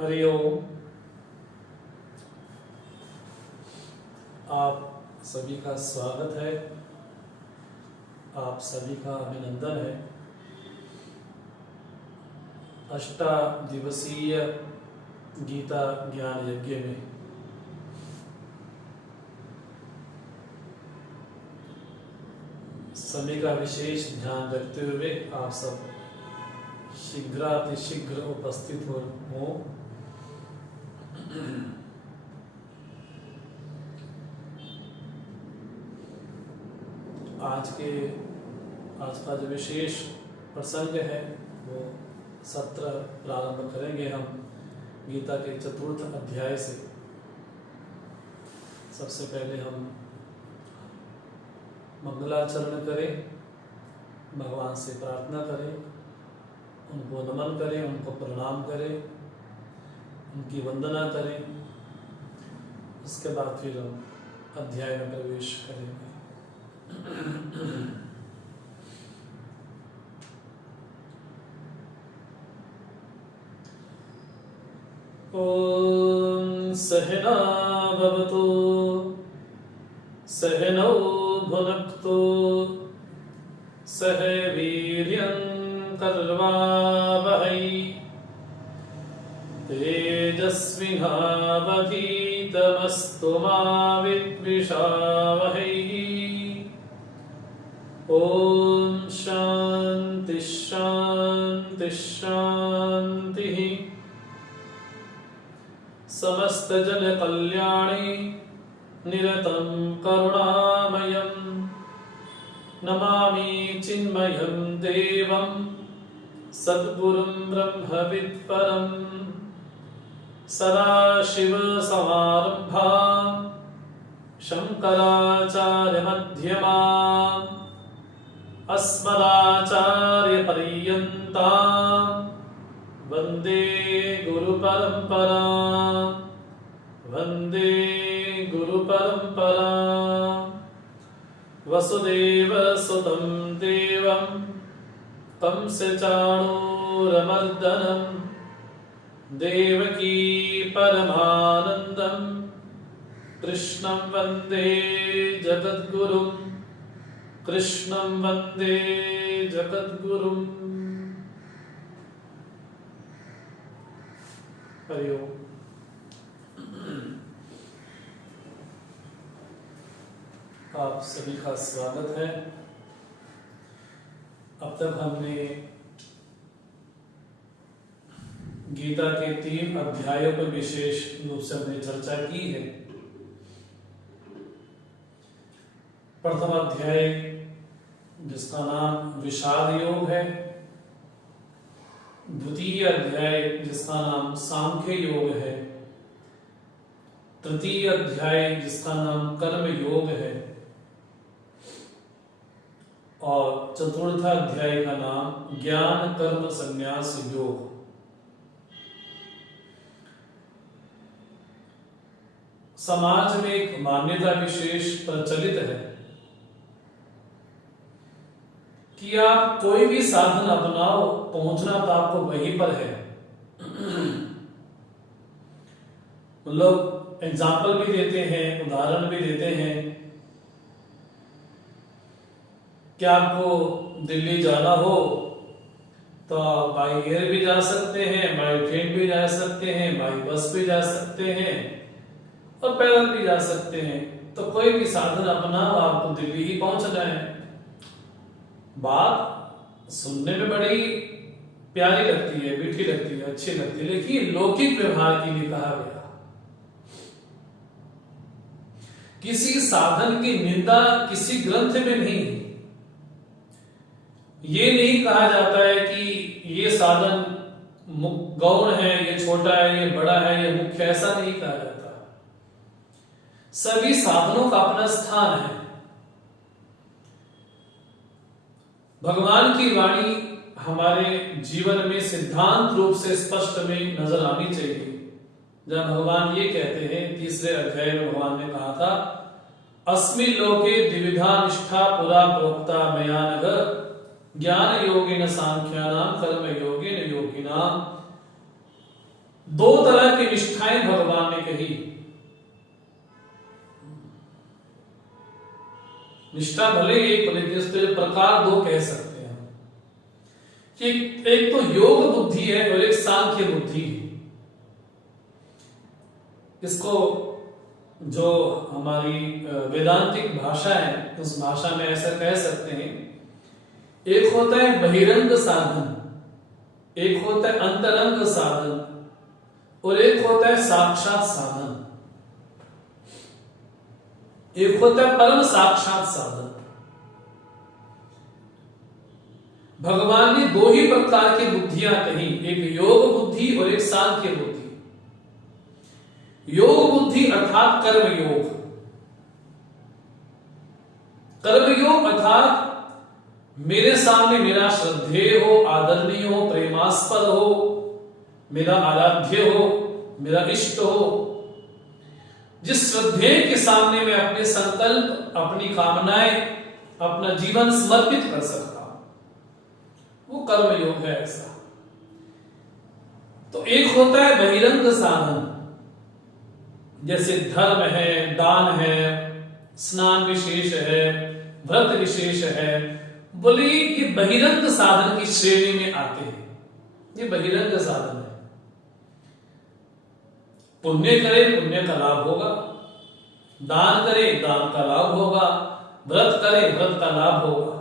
हरिओम। आप सभी का स्वागत है, आप सभी का अभिनंदन है। अष्टादिवसीय गीता ज्ञान यज्ञ में समय का विशेष ध्यान रखते हुए आप सब शीघ्रातिशीघ्र उपस्थित हो। आज का जो विशेष प्रसंग है वो सत्र प्रारंभ करेंगे हम गीता के चतुर्थ अध्याय से। सबसे पहले हम मंगलाचरण करें, भगवान से प्रार्थना करें, उनको नमन करें, उनको प्रणाम करें, उनकी वंदना करें। उसके बाद फिर हम अध्याय में प्रवेश करेंगे। ओम सहना भवतु सहनौ भुनक्तु सह वीर्यं कर्वावहै तेजस्विनावधीतमस्तु मा विद्विषावहै। ओम शांति शांति शांति। समस्त जन कल्याणे निरतं करुणामयं नमामि चिन्मयं देवं सद्गुरुं ब्रह्मविद्वरं सदाशिवसमारम्भां शङ्कराचार्यमध्यमाम् अस्मदाचार्यपर्यन्तां वन्दे गुरुपरम्परां वन्दे गुरुपरम्परां। वसुदेवसुतं देवं कंसचाणूरमर्दनं देवकी परमानन्दं कृष्णं वन्दे जगद्गुरुं कृष्णं वन्दे जगद्गुरुम्। हरि ओम। आप सभी का स्वागत है। अब तक हमने गीता के 3 अध्यायों पर विशेष रूप से हमने चर्चा की है। प्रथम अध्याय जिसका नाम विषाद योग है, द्वितीय अध्याय जिसका नाम सांख्य योग है, तृतीय अध्याय जिसका नाम कर्म योग है और चतुर्थ अध्याय का नाम ज्ञान कर्म संन्यास योग। समाज में एक मान्यता विशेष प्रचलित है कि आप कोई भी साधन अपनाओ, पहुंचना तो आपको वहीं पर है। लोग एग्जाम्पल भी देते हैं, उदाहरण भी देते हैं कि आपको दिल्ली जाना हो तो आप बाई एयर भी जा सकते हैं, बाई ट्रेन भी जा सकते हैं, बाई बस भी जा सकते हैं और पैदल भी जा सकते हैं। तो कोई भी साधन अपनाओ, आपको दिल्ली ही पहुंचना है। बात सुनने में बड़ी प्यारी लगती है, मीठी लगती है, अच्छी लगती है, लेकिन लौकिक व्यवहार के लिए कहा गया। किसी साधन की निंदा किसी ग्रंथ में नहीं। ये नहीं कहा जाता है कि ये साधन गौण है, ये छोटा है, ये बड़ा है, ये मुख्य, ऐसा नहीं कहा जाता। सभी साधनों का अपना स्थान है। भगवान की वाणी हमारे जीवन में सिद्धांत रूप से स्पष्ट में नजर आनी चाहिए। जब भगवान ये कहते हैं, तीसरे अध्याय में भगवान ने कहा था, अस्मिन् लोके द्विविधा निष्ठा पुरा प्रोक्ता मया नघ ज्ञान योगेन सांख्यानां कर्म योगेन योगिनां। दो तरह की निष्ठाएं भगवान ने कही। निष्ठा भले एक, लेकिन इसके प्रकार दो कह सकते हैं कि एक तो योग बुद्धि है और एक सांख्य बुद्धि है। इसको जो हमारी वेदांतिक भाषा है उस भाषा में ऐसा कह सकते हैं, एक होता है बहिरंग साधन, एक होता है अंतरंग साधन और एक होता है साक्षात साधन, एक होता है परम साक्षात साधन। भगवान ने दो ही प्रकार की बुद्धियां कही, एक योग बुद्धि और एक सांख्य बुद्धि। योग बुद्धि अर्थात कर्म योग, कर्म योग अर्थात मेरे सामने मेरा श्रद्धेय हो, आदरणीय हो, प्रेमास्पद हो, मेरा आराध्य हो, मेरा इष्ट हो, जिस श्रद्धेय के सामने मैं अपने संकल्प, अपनी कामनाएं, अपना जीवन समर्पित कर सकता हूं, वो कर्म योग है। ऐसा तो एक होता है बहिरंग साधन, जैसे धर्म है, दान है, स्नान विशेष है, व्रत विशेष है, बोले ये बहिरंग साधन की श्रेणी में आते हैं। ये बहिरंग साधन है। पुण्य करे पुण्य का लाभ होगा, दान करे दान का लाभ होगा, व्रत करे व्रत का लाभ होगा,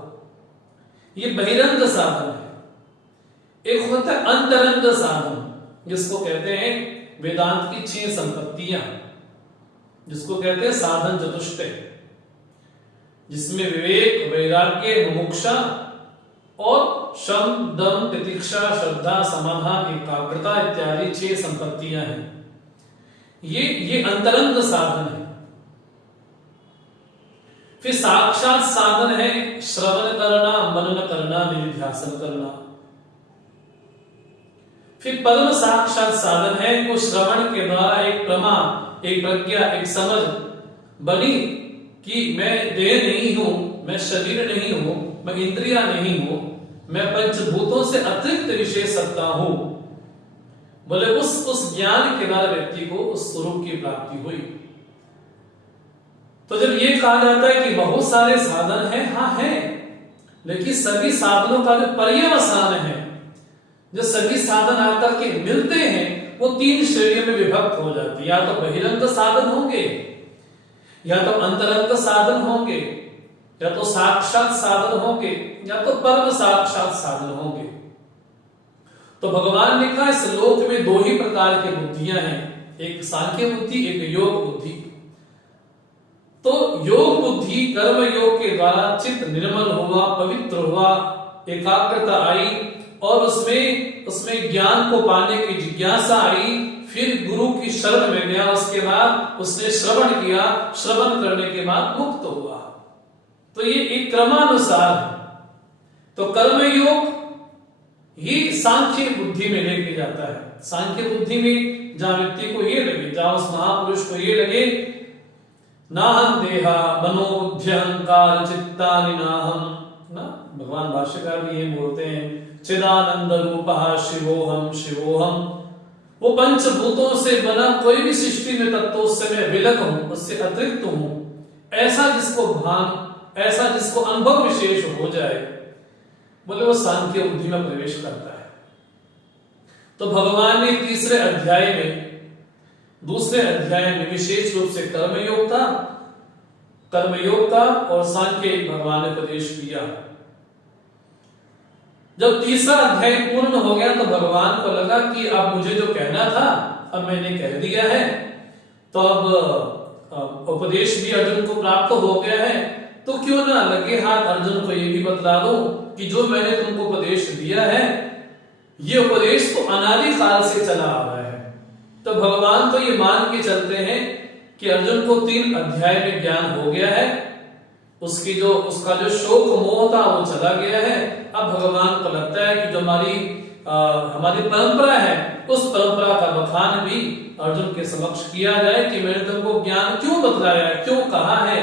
ये बहिरंग साधन है। एक होता है अंतरंग साधन, जिसको कहते हैं वेदांत की 6 संपत्तियां, जिसको कहते हैं साधन चतुष्टय, जिसमें विवेक, वैराग्य, मुमुक्षा और शम, दम, तितिक्षा, श्रद्धा, समाधान, एकाग्रता इत्यादि 6 संपत्तियां हैं। ये अंतरंग साधन है। फिर साक्षात साधन है श्रवण करना, मनन करना, निधिध्यासन करना। फिर परम साक्षात साधन है वो श्रवण के द्वारा एक प्रमा, एक प्रज्ञा, एक समझ बनी कि मैं देह नहीं हूं, मैं शरीर नहीं हूं, मैं इंद्रिया नहीं हूं, मैं पंचभूतों से अतिरिक्त विशेष सत्ता हूं। बोले उस ज्ञान के द्वारा व्यक्ति को उस स्वरूप की प्राप्ति हुई। तो जब ये कहा जाता है कि बहुत सारे साधन हैं, हाँ है, लेकिन सभी साधनों का जो पर्यवसान है, जो सभी साधन आकर के मिलते हैं, वो 3 श्रेणियों में विभक्त हो जाती है। या तो बहिरंग साधन होंगे, या तो अंतरंग साधन होंगे, या तो साक्षात साधन होंगे, या तो परम साक्षात साधन होंगे। तो भगवान ने कहा इस लोक में 2 ही प्रकार की बुद्धियां हैं, एक सांख्य बुद्धि, एक योग बुद्धि। तो योग बुद्धि कर्म योग के द्वारा चित्त निर्मल हुआ, पवित्र हुआ, एकाग्रता आई और उसमें ज्ञान को पाने की जिज्ञासा आई। फिर गुरु की शरण में गया, उसके बाद उसने श्रवण किया, श्रवण करने के बाद मुक्त हुआ। तो ये एक क्रमानुसार है। तो कर्म योग ही सांख्य बुद्धि में लेके जाता है। सांख्य बुद्धि में जहां व्यक्ति को ये लगे, जहां उस महापुरुष को ये लगे नाहं देहा मनोध्यहंकार चित्तानि नाहं, ना भगवान भाष्यकार भी ये बोलते हैं चिदानंद रूपः शिवोहम शिवोहम। वो पंचभूतों से बना कोई भी सृष्टि में तत्व उससे मैं विलग हूं, उससे अतिरिक्त हूं, ऐसा जिसको भान, ऐसा जिसको अनुभव विशेष हो जाए, बोले वो सांख्य बुद्धि में प्रवेश करता है। तो भगवान ने तीसरे अध्याय में, दूसरे अध्याय में विशेष रूप से कर्मयोग का और सांख्य भगवान ने उपदेश किया। जब तीसरा अध्याय पूर्ण हो गया तो भगवान को लगा कि अब मुझे जो कहना था अब मैंने कह दिया है, तो अब उपदेश भी अर्जुन को प्राप्त हो गया है, तो क्यों ना लगे हाथ अर्जुन को ये भी बतला दूं कि जो मैंने तुमको उपदेश दिया है, ये उपदेश तो अनादि काल से चला आ रहा है। तो भगवान तो ये मान के चलते हैं कि अर्जुन को 3 अध्याय में ज्ञान हो गया है, उसका जो शोक मोह था वो चला गया है। अब भगवान को लगता है कि जो हमारी परंपरा है, उस परंपरा का बखान भी अर्जुन के समक्ष किया जाए कि मैंने तुमको ज्ञान क्यों बतलाया, क्यों कहा है।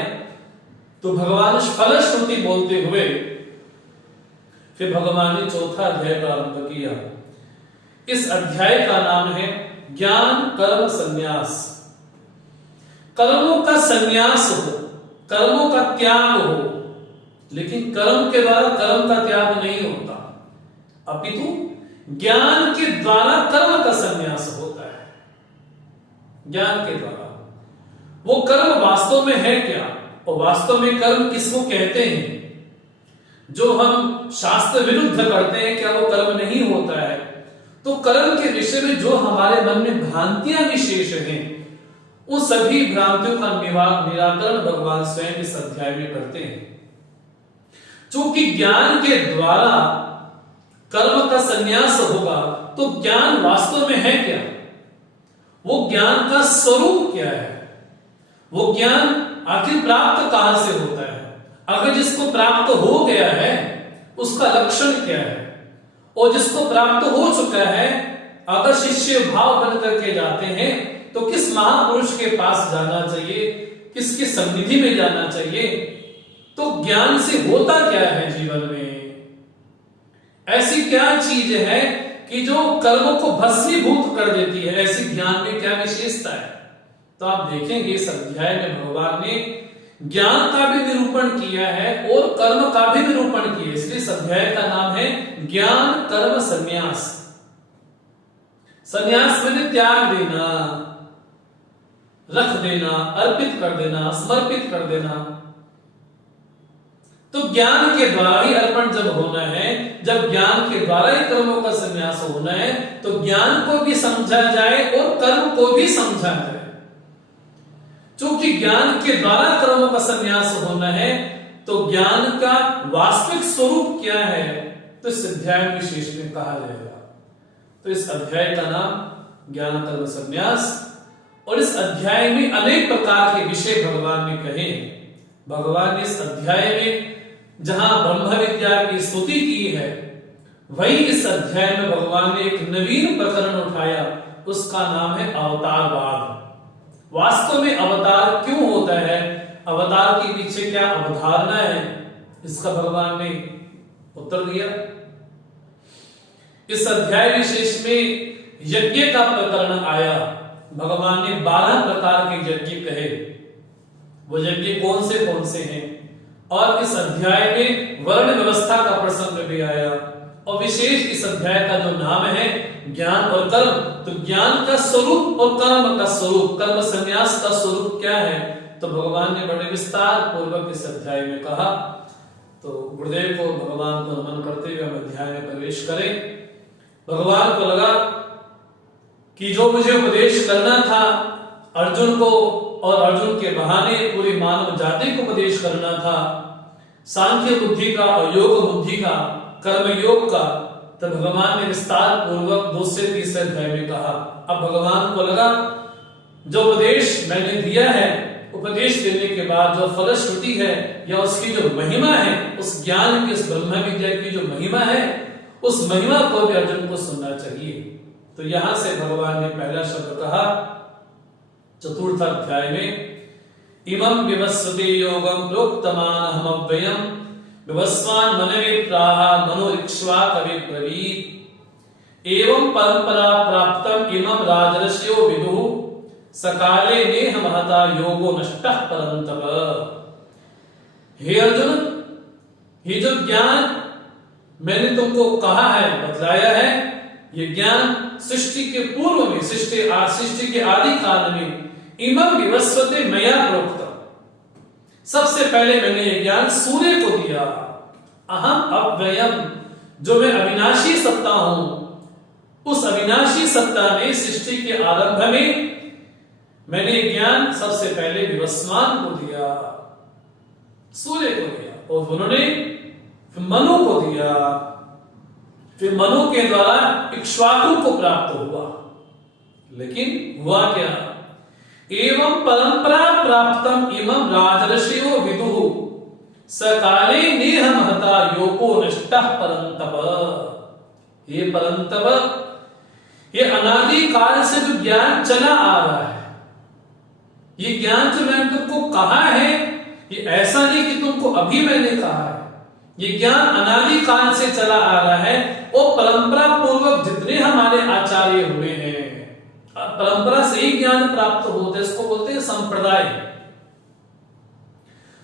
तो भगवान फलश्रुति बोलते हुए फिर भगवान ने चौथा अध्याय प्रारंभ किया। इस अध्याय का नाम है ज्ञान कर्म संन्यास। कर्मों का संन्यास हो, कर्मों का त्याग हो, लेकिन कर्म के द्वारा कर्म का त्याग नहीं होता, अपितु ज्ञान के द्वारा कर्म का संन्यास होता है। ज्ञान के द्वारा वो कर्म वास्तव में है क्या, और वास्तव में कर्म किसको कहते हैं? जो हम शास्त्र विरुद्ध करते हैं, क्या वो कर्म नहीं होता है? तो कर्म के विषय में जो हमारे मन में भ्रांतियां विशेष हैं, उन सभी भ्रांतियों का निराकरण भगवान स्वयं इस अध्याय में करते हैं। क्योंकि ज्ञान के द्वारा कर्म का संन्यास होगा, तो ज्ञान वास्तव में है क्या? वो ज्ञान का स्वरूप क्या है? वो ज्ञान आखिर प्राप्त कहां से होता है? अगर जिसको प्राप्त हो गया है उसका लक्षण क्या है? और जिसको प्राप्त हो चुका है, अगर शिष्य भाव बन करके जाते हैं तो किस महापुरुष के पास जाना चाहिए, किसकी सन्निधि में जाना चाहिए? तो ज्ञान से होता क्या है जीवन में? ऐसी क्या चीज है कि जो कर्मों को भस्मीभूत कर देती है? ऐसी ज्ञान में क्या विशेषता है? तो आप देखेंगे इस अध्याय में भगवान ने ज्ञान का भी निरूपण किया है और कर्म का भी निरूपण किया, इसलिए इस अध्याय का नाम है ज्ञान कर्म संन्यास। संन्यास में त्याग देना, रख देना, अर्पित कर देना, समर्पित कर देना। तो ज्ञान के द्वारा ही अर्पण जब होना है, जब ज्ञान के द्वारा ही कर्मों का संन्यास होना है, तो ज्ञान को भी समझा जाए और कर्म को भी समझा जाए। क्योंकि ज्ञान के द्वारा कर्मों का संन्यास होना है, तो ज्ञान का वास्तविक स्वरूप क्या है, तो इस अध्याय विशेष में कहा जाएगा। तो इस अध्याय का नाम ज्ञान कर्म संन्यास, और इस अध्याय में अनेक प्रकार के विषय भगवान ने कहे। भगवान ने इस अध्याय में जहां ब्रह्म विद्या की स्तुति की है, वही इस अध्याय में भगवान ने एक नवीन प्रकरण उठाया, उसका नाम है अवतारवाद। वास्तव में अवतार क्यों होता है, अवतार के पीछे क्या अवधारणा है, इसका भगवान ने उत्तर दिया। इस अध्याय विशेष में यज्ञ का प्रकरण आया। भगवान ने 12 प्रकार के यज्ञ कहे। वो यज्ञ कौन से हैं, और इस अध्याय में वर्ण व्यवस्था का प्रसंग भी आया। और विशेष इस अध्याय का जो नाम है ज्ञान और कर्म, तो ज्ञान का स्वरूप और कर्म का स्वरूप, कर्म संन्यास का स्वरूप क्या है, तो भगवान ने बड़े विस्तार पूर्वक इस अध्याय में कहा। तो गुरुदेव को, भगवान को नमन करते हुए हम अध्याय में प्रवेश करें। भगवान को लगा कि जो मुझे उपदेश करना था अर्जुन को, और अर्जुन के बहाने पूरी मानव जाति को उपदेश करना था, सांख्य बुद्धि का और योग बुद्धि का, कर्म योग का, तब भगवान ने विस्तार पूर्वक 2 से 3 अध्याय में कहा। अब भगवान को लगा जो उपदेश मैंने दिया है, उपदेश देने के बाद जो फलश्रुति है या उसकी जो महिमा है, उस ज्ञान की, उस ब्रह्म विद्या की जो महिमा है, उस महिमा को भी अर्जुन को सुनना चाहिए। तो यहां से भगवान ने पहला शब्द कहा 4th अध्याय में, इमं विवस्वते योगं प्रोक्तमानहमव्ययम् विवस्वान् मनविप्राः मनोरिक्ष्वा कविब्रवीत् एवं परंपरा प्राप्तम् इमं राजर्षयो विदुः सकाले नेह महता योगो नष्टः परन्तप। हे अर्जुन, ये जो ज्ञान मैंने तुमको कहा है, बतलाया है, ये ज्ञान सृष्टि के पूर्व में, सृष्टि के आदि काल में, इमं विवस्वते मया प्रोक्तम्, सबसे पहले मैंने ये ज्ञान सूर्य को दिया। अहम अव्ययम, जो मैं अविनाशी सत्ता हूं, उस अविनाशी सत्ता ने सृष्टि के आरंभ में मैंने ज्ञान सबसे पहले विवस्वान को दिया, सूर्य को दिया, और उन्होंने मनु को दिया, फिर मनु के द्वारा इक्ष्वाकु को प्राप्त हुआ। लेकिन हुआ क्या, एवं परंपरा प्राप्तम इमं राजर्षयो विदुः सकाले नेह महता योगो नष्टः परन्तप। ये परंतप, ये अनादि काल से जो ज्ञान चला आ रहा है, ये ज्ञान जो मैंने तुमको कहा है, ये ऐसा नहीं कि तुमको अभी मैंने कहा है, ये ज्ञान अनादि काल से चला आ रहा है। और परंपरा पूर्वक जितने हमारे आचार्य हुए हैं, परंपरा से ही ज्ञान प्राप्त होता है, इसको बोलते हैं संप्रदाय।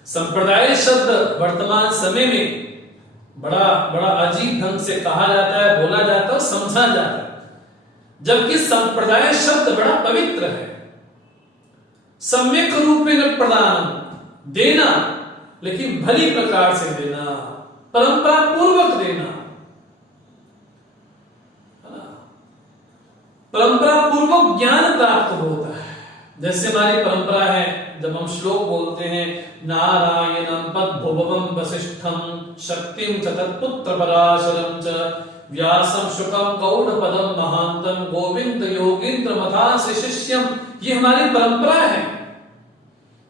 संप्रदाय शब्द वर्तमान समय में बड़ा बड़ा अजीब ढंग से कहा जाता है, बोला जाता है और समझा जाता है, जबकि संप्रदाय शब्द बड़ा पवित्र है। सम्यक रूपेण प्रदान, देना, लेकिन भली प्रकार से देना, परंपरा पूर्वक देना, परंपरा पूर्वक ज्ञान प्राप्त होता है। जैसे हमारी परंपरा है, जब हम श्लोक बोलते हैं नारायणं पद्भुवं वसिष्ठं शक्तिं च तत्पुत्र पराशरं च व्यासं शुकं गौड़पदं महांतं गोविंद योगींद्र मथास्य शिष्यम, ये हमारी परंपरा है।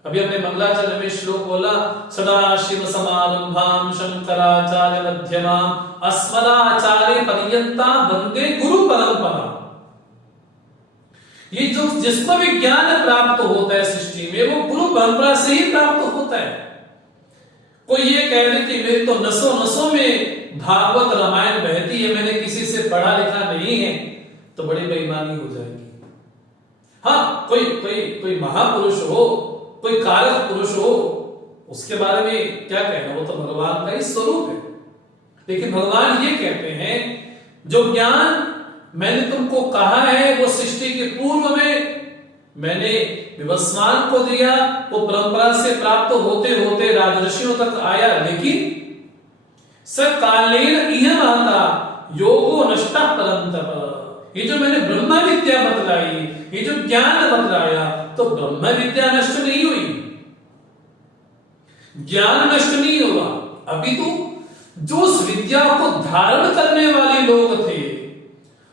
अभी हमने मंगलाचरण में श्लोक बोला सदाशिव समारंभां शंकराचार्य मध्यमां अस्मदाचार्य पर्यंता वंदे गुरु परंपरा। ये जो जिसको भी ज्ञान प्राप्त होता है सृष्टि में, वो गुरु परंपरा से ही प्राप्त होता है। कोई ये कह दे कि मेरी तो नसों नसों में भागवत रामायण बहती है, मैंने किसी से पढ़ा लिखा नहीं है, तो बड़ी बेईमानी हो जाएगी। हाँ, कोई महापुरुष हो, कोई कारक पुरुष हो, उसके बारे में क्या कहना, वो तो भगवान का ही स्वरूप है। लेकिन भगवान ये कहते हैं जो ज्ञान मैंने तुमको कहा है वो सृष्टि के पूर्व में मैंने विवस्वान को दिया, वो परंपरा से प्राप्त होते होते राजर्षियों तक आया। लेकिन सकालेन इह महता योगो नष्टा परंतप, ये जो मैंने ब्रह्म विद्या बतलाई, ये जो ज्ञान बतलाया, तो ब्रह्म विद्या नष्ट नहीं हुई, ज्ञान नष्ट नहीं हुआ। अभी तो जो उस विद्या को धारण करने वाले लोग थे,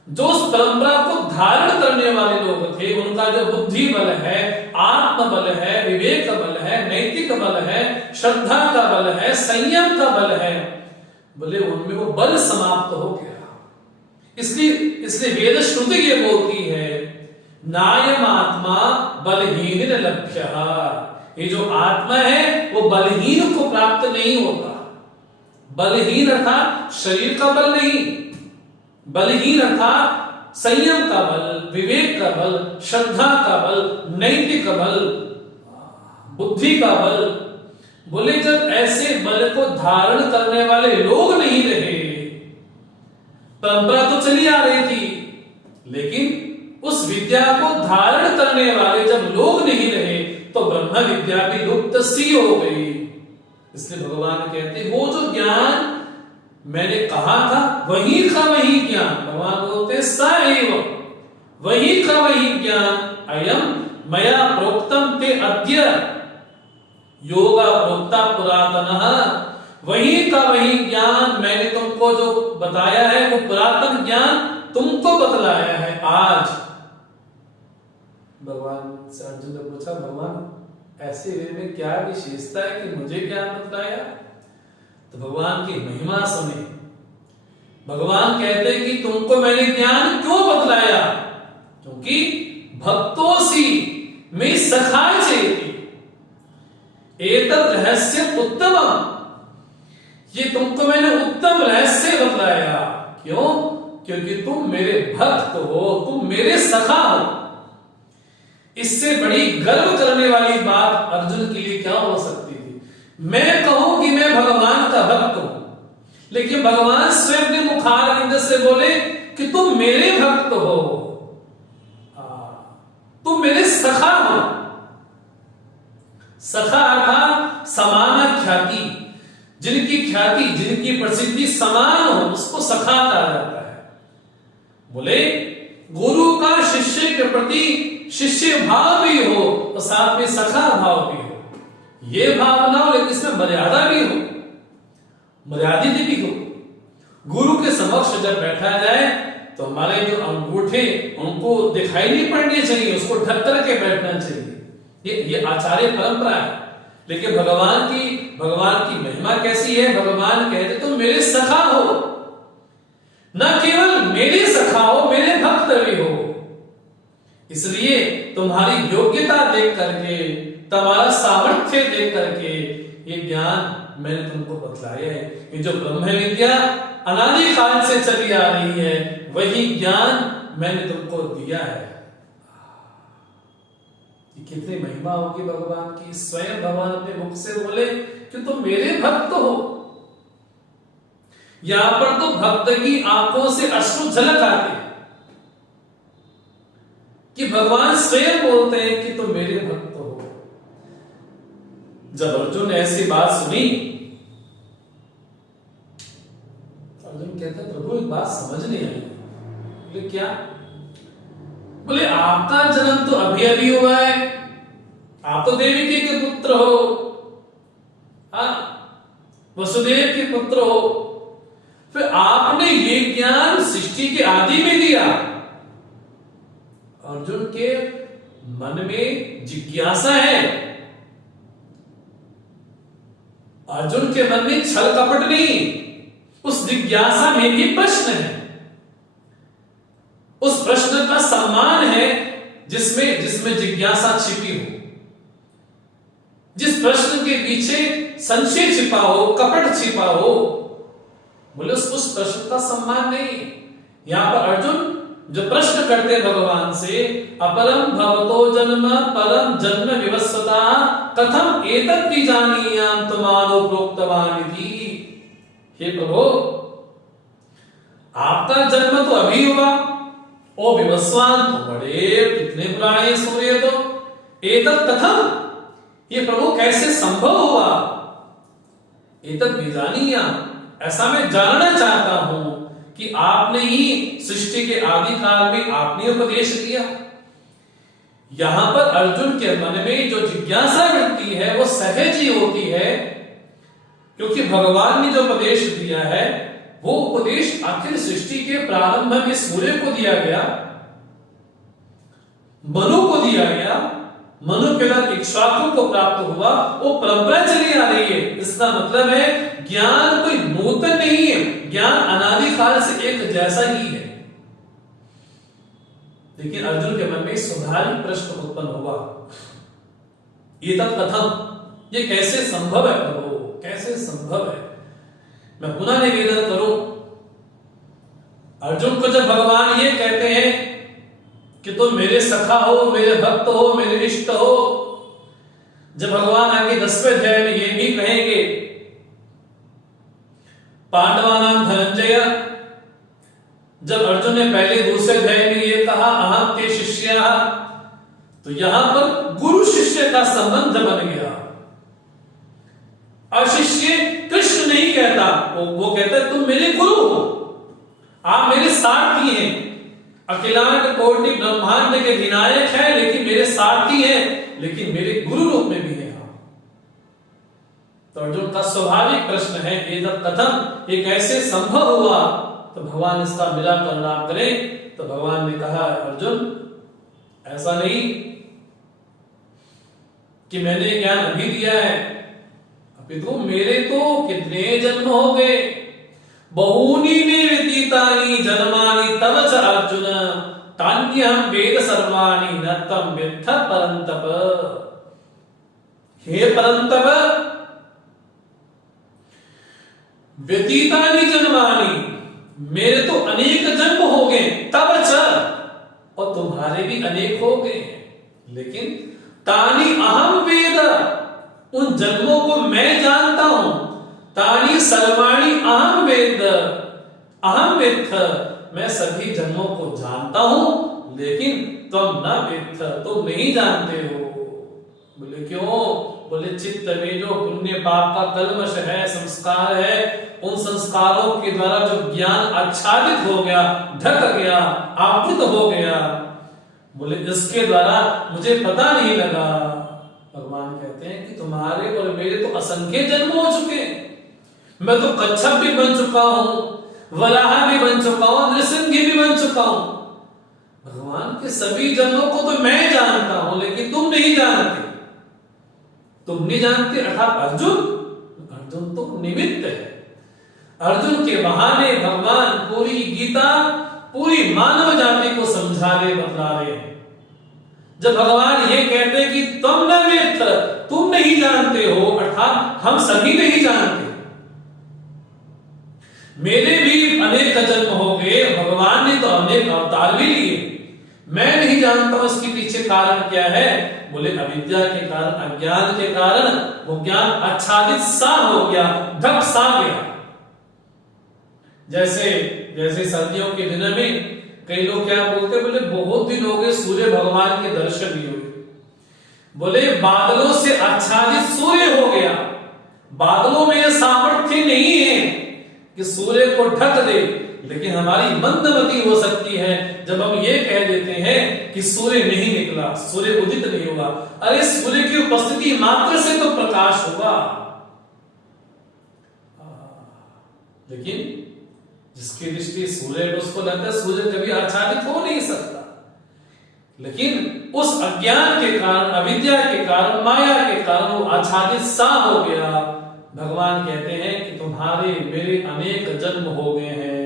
जो उस परंपरा को धारण करने वाले लोग थे, उनका जो बुद्धि बल है, आत्म बल है, विवेक बल है, नैतिक बल है, श्रद्धा का बल है, संयम का बल है, बोले उनमें वो बल समाप्त हो गया। इसलिए वेद श्रुति ये बोलती है नायम आत्मा बलहीन लभ्यः, ये जो आत्मा है वो बलहीन को प्राप्त नहीं होता। बलहीन अर्थात शरीर का बल नहीं, बलहीन अर्थात संयम का बल, विवेक का बल, श्रद्धा का बल, नैतिक बल, बुद्धि का बल। बोले जब ऐसे बल को धारण करने वाले लोग नहीं रहे, परंपरा तो चली आ रही थी, लेकिन उस विद्या को धारण करने वाले जब लोग नहीं रहे तो ब्रह्म विद्या भी लुप्त सी हो गई। इसलिए भगवान कहते वो जो ज्ञान मैंने कहा था वही का वही ज्ञान, भगवान बोलते स एव, वही का वही ज्ञान अयम मया प्रोक्तम ते अद्य योगा प्रोक्ता पुरातनः, वही का वही ज्ञान मैंने तुमको जो बताया है वो पुरातन ज्ञान तुमको बतलाया है आज। भगवान से अर्जुन ने पूछा भगवान ऐसे वे में क्या विशेषता है कि मुझे ज्ञान बतलाया? तो भगवान की महिमा सुने। भगवान कहते हैं कि तुमको मैंने ज्ञान क्यों बतलाया? क्योंकि भक्तोसी में सखा चेति एतत् रहस्य उत्तमम, ये तुमको मैंने उत्तम रहस्य बतलाया। क्यों? क्योंकि तुम मेरे भक्त हो, तुम मेरे सखा हो। इससे बड़ी गर्व करने वाली बात अर्जुन के लिए क्या हो सकती थी? मैं कहूं कि मैं भगवान का भक्त हूं, लेकिन भगवान स्वयं अपने मुखारविंद से बोले कि तुम मेरे भक्त हो, तुम मेरे सखा हो। सखा अर्थात समान ख्याति, जिनकी ख्याति, जिनकी प्रसिद्धि समान हो उसको सखा कहा जाता है। बोले गुरु का शिष्य के प्रति शिष्य भाव भी हो और साथ में सखा भाव भी हो। ये भाव ना हो लेकिन इसमें मर्यादा भी हो, मर्यादित भी हो। गुरु के समक्ष जब बैठा जाए तो हमारे जो अंगूठे उनको दिखाई नहीं पड़नी चाहिए, उसको ढक करके बैठना चाहिए। ये आचार्य परंपरा है। लेकिन भगवान की महिमा कैसी है? भगवान कहते तुम मेरे सखा हो, न केवल मेरे सखा हो, मेरे भक्त भी हो। इसलिए तुम्हारी योग्यता देख करके, तुम्हारा सामर्थ्य देख करके ये ज्ञान मैंने तुमको बतलाया है। ये जो ब्रह्म विद्या अनादि काल से चली आ रही है, वही ज्ञान मैंने तुमको दिया है। कि कितनी महिमा होगी भगवान की। स्वयं भगवान अपने मुख से बोले कि तुम मेरे भक्त हो। यहां पर तो भक्त की आंखों से अश्रु झलक आते हैं कि भगवान स्वयं बोलते हैं कि तुम मेरे भक्त हो। जब अर्जुन ने ऐसी बात सुनी, अर्जुन कहता है प्रभु एक बात समझ नहीं आई। बोले क्या? बोले आपका जन्म तो अभी अभी हुआ है, आप तो देवकी के पुत्र हो, वसुदेव के पुत्र हो, फिर आपने ये ज्ञान सृष्टि के आदि में दिया। अर्जुन के मन में जिज्ञासा है, अर्जुन के मन में छल कपट नहीं, उस जिज्ञासा में भी प्रश्न है, उस प्रश्न का सम्मान है जिसमें जिज्ञासा छिपी हो, जिस प्रश्न के पीछे संशय छिपा हो, कपट छिपा हो, बोले उस प्रश्न का सम्मान नहीं। यहां पर अर्जुन जो प्रश्न करते भगवान से, अपरम भवतो जन्म परम जन्म विवस्वता कथम एतत् विजानीयाम तुमानो प्रोक्तवान इति। हे प्रभु, आपका जन्म तो अभी हुआ, ओ विवस्वान तो बड़े कितने पुराने सूर्य तो, एतत् कथम, ये प्रभु कैसे संभव हुआ? एतत् विजानीयाम, ऐसा मैं जानना चाहता हूं कि आपने ही सृष्टि के आदि काल में आपने उपदेश दिया। यहां पर अर्जुन के मन में जो जिज्ञासा मिलती है वो सहज ही होती है, क्योंकि भगवान ने जो उपदेश दिया है वो उपदेश आखिर सृष्टि के प्रारंभ में सूर्य को दिया गया, मनु को दिया गया, मनु के बाद इक्ष्वाकु को प्राप्त हुआ, वो परंपरा चली आ रही है। इसका मतलब है ज्ञान कोई नूतन नहीं है, ज्ञान अनादि काल से एक जैसा ही है। लेकिन अर्जुन के मन में स्वाभाविक प्रश्न उत्पन्न हुआ, ये तत् कथम, ये कैसे संभव है प्रभु, कैसे संभव है? मैं पुनः निवेदन करूं, अर्जुन को जब भगवान ये कहते हैं कि तुम मेरे सखा हो, मेरे भक्त हो, मेरे इष्ट हो, जब भगवान आगे 10वें अध्याय में ये भी कहेंगे, पांडवानां धनंजय, जब अर्जुन ने पहले दूसरे अध्याय में ये कहा अहं ते शिष्यः, तो यहां पर गुरु शिष्य का संबंध बन गया। अशिष्य कृष्ण नहीं कहता, वो कहता है तुम मेरे गुरु हो, आप मेरे सारथी हैं, अखिलांड कोटि ब्रह्मांड के विनायक है, लेकिन मेरे सारथी हैं, लेकिन मेरे गुरु रूप में भी है। तो अर्जुन का स्वाभाविक प्रश्न है ये जब कथम, ये कैसे संभव हुआ? तो भगवान इसका निराकरण आप करें। तो भगवान ने कहा अर्जुन, ऐसा नहीं कि मैंने ज्ञान अभी दिया है, अपितु मेरे तो कितने जन्म हो गए, बहूनि मे व्यतीतानि जन्मानि तव च अर्जुन, तान्यहं वेद सर्वाणि न त्वं वेत्थ परन्तप। हे परन्तप, व्यतीतानि जन्मानि, मेरे तो अनेक जन्म हो गए, तब च, और तुम्हारे भी अनेक हो गए, लेकिन तानि अहम वेद, उन जन्मों को मैं जानता हूं, तानि सर्वाणि अहम वेद, अहम वेत्थ, मैं सभी जन्मों को जानता हूं, लेकिन तुम न वेत्थ, तुम नहीं जानते हो। बोले क्यों? बोले चित्त में जो पुण्य पाप का कल्मश है, संस्कार है, उन संस्कारों के द्वारा जो ज्ञान आच्छादित हो गया, ढक गया, आवृत हो गया, बोले इसके द्वारा मुझे पता नहीं लगा। भगवान कहते हैं कि तुम्हारे और मेरे तो असंख्य जन्म हो चुके, मैं तो कच्छप भी बन चुका हूं, वराह भी बन चुका हूं, नृसिंह भी बन चुका हूं। भगवान के सभी जन्मों को तो मैं जानता हूं, लेकिन तुम नहीं जानते, तुम नहीं जानते। अर्थात अर्जुन तो निमित्त है, अर्जुन के बहाने भगवान पूरी गीता, पूरी मानव जाति को समझा रहे, बतला रहे हैं। जब भगवान ये कहते हैं कि तुम न वेत्थ, तुम नहीं जानते हो, अर्थात हम सभी नहीं जानते, मेरे भी अनेक जन्म हो गए, भगवान ने तो अनेक अवतार भी लिए, मैं नहीं जानता हूं इसके पीछे कारण क्या है, बोले अविद्या के कारण, अज्ञान के कारण वो ज्ञान आच्छादित सा हो गया, ढक सा गया। जैसे जैसे सर्दियों के दिन में कई लोग क्या बोलते, बोले बहुत दिन हो गए सूर्य भगवान के दर्शन नहीं हुए। बोले बादलों से आच्छादित सूर्य हो गया, बादलों में यह सामर्थ्य नहीं है कि सूर्य को ढक दे, लेकिन हमारी मंदमति हो सकती है जब हम ये कह देते हैं कि सूर्य नहीं निकला, सूर्य उदित नहीं हुआ। अरे सूर्य की उपस्थिति मात्र से तो प्रकाश होगा, लेकिन जिसकी दृष्टि सूर्य, उसको लगता है सूर्य कभी आच्छादित हो नहीं सकता। लेकिन उस अज्ञान के कारण, अविद्या के कारण, माया के कारण वो आच्छादित सा हो गया। भगवान कहते हैं कि तुम्हारे मेरे अनेक जन्म हो गए हैं।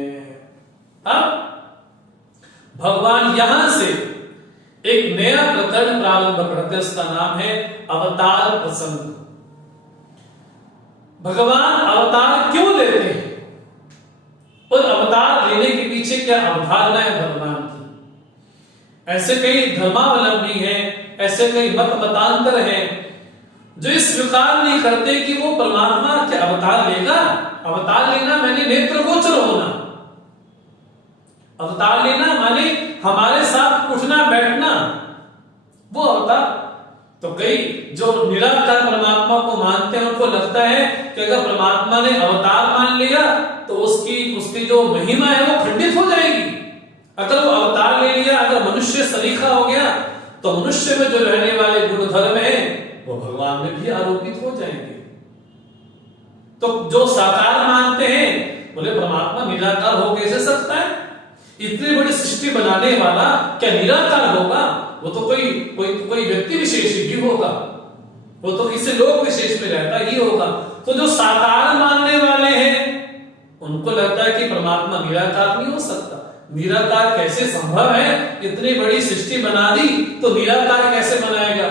अब भगवान यहां से एक नया प्रकरण प्रारंभ करते, उसका नाम है अवतार प्रसंग। भगवान अवतार क्यों लेते हैं और अवतार लेने के पीछे क्या अवधारणा है भगवान की? ऐसे कई धर्मावलंबी हैं, ऐसे कई मत मतांतर हैं जो इस स्वीकार नहीं करते कि वो परमात्मा के अवतार लेगा। अवतार लेना मैंने नेत्र गोचर होना, अवतार लेना माने हमारे साथ उठना बैठना, वो अवतार। तो कई जो निराकार परमात्मा को मानते हैं उनको लगता है कि अगर परमात्मा ने अवतार मान लिया तो उसकी जो महिमा है वो खंडित हो जाएगी। अगर वो अवतार ले लिया, अगर मनुष्य सरीखा हो गया तो मनुष्य में जो रहने वाले गुण धर्म है वो भगवान में भी आरोपित हो जाएंगे। तो जो साकार मानते हैं बोले परमात्मा निराकार हो कैसे सकता है? इतनी बड़ी सृष्टि बनाने वाला क्या निराकार होगा? वो तो कोई व्यक्ति विशेष ही होगा, वो तो किसी लोक विशेष में रहता ही होगा। तो जो साकार मानने वाले हैं उनको लगता है कि परमात्मा निराकार नहीं हो सकता। निराकार कैसे संभव है? इतनी बड़ी सृष्टि बना दी तो निराकार कैसे बनाएगा?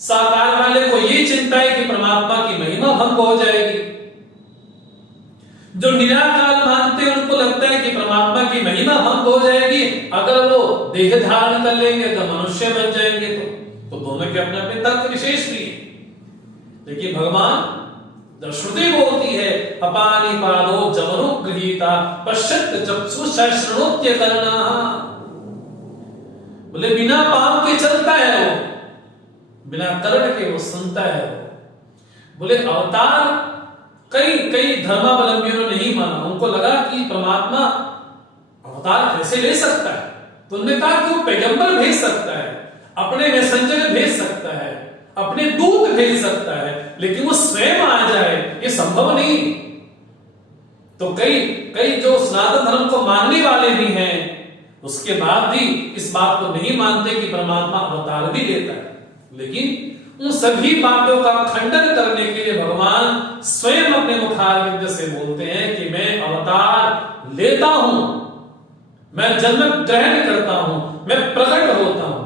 साकार वाले को ये चिंता है कि परमात्मा की महिमा भंग हो जाएगी। जो निराकार मानते हैं उनको लगता है कि परमात्मा की महिमा भंग हो जाएगी, अगर वो देह धारण कर लेंगे तो मनुष्य बन जाएंगे। तो दोनों के अपने अपने तर्क विशेष भी है। लेकिन भगवान जब श्रुति बोलती है अपानी पादो जमनुगृहीता पश्यत चक्षु शृणोत्य करना, बोले बिना पांव के चलता है वो, बिना कर्ण के वो सुनता है। बोले अवतार कई धर्मावलंबियों ने नहीं माना, उनको लगा कि परमात्मा अवतार कैसे ले सकता है। तो उन्होंने कहा कि वो पैगंबर भेज सकता है, अपने मैसेंजर भेज सकता है, अपने दूत भेज सकता है, लेकिन वो स्वयं आ जाए ये संभव नहीं। तो कई जो सनातन धर्म को मानने वाले भी हैं उसके बाद भी इस बात को नहीं मानते कि परमात्मा अवतार भी लेता है। लेकिन उन सभी बातों का खंडन करने के लिए भगवान स्वयं अपने मुखारविंद से बोलते हैं कि मैं अवतार लेता हूं, मैं जन्म ग्रहण करता हूं, मैं प्रकट होता हूं।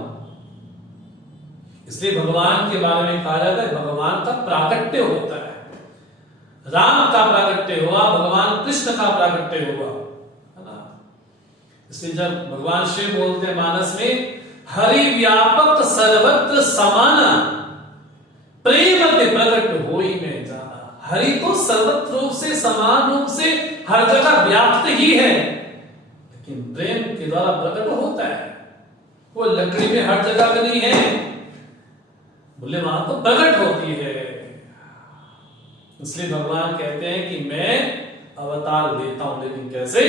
इसलिए भगवान के बारे में कहा जाता है भगवान का प्राकट्य होता है। राम का प्राकट्य हुआ, भगवान कृष्ण का प्राकट्य हुआ, है ना। इसलिए जब भगवान शिव बोलते हैं मानस में हरि व्यापक सर्वत्र समाना प्रेम ते प्रकट होई में जाना। हरि तो सर्वत्र रूप से समान रूप से हर जगह व्याप्त ही है, लेकिन प्रेम के द्वारा प्रकट होता है। वो लकड़ी में हर जगह का नहीं है, बोले वहां तो प्रकट होती है। इसलिए भगवान कहते हैं कि मैं अवतार लेता हूं, लेकिन कैसे?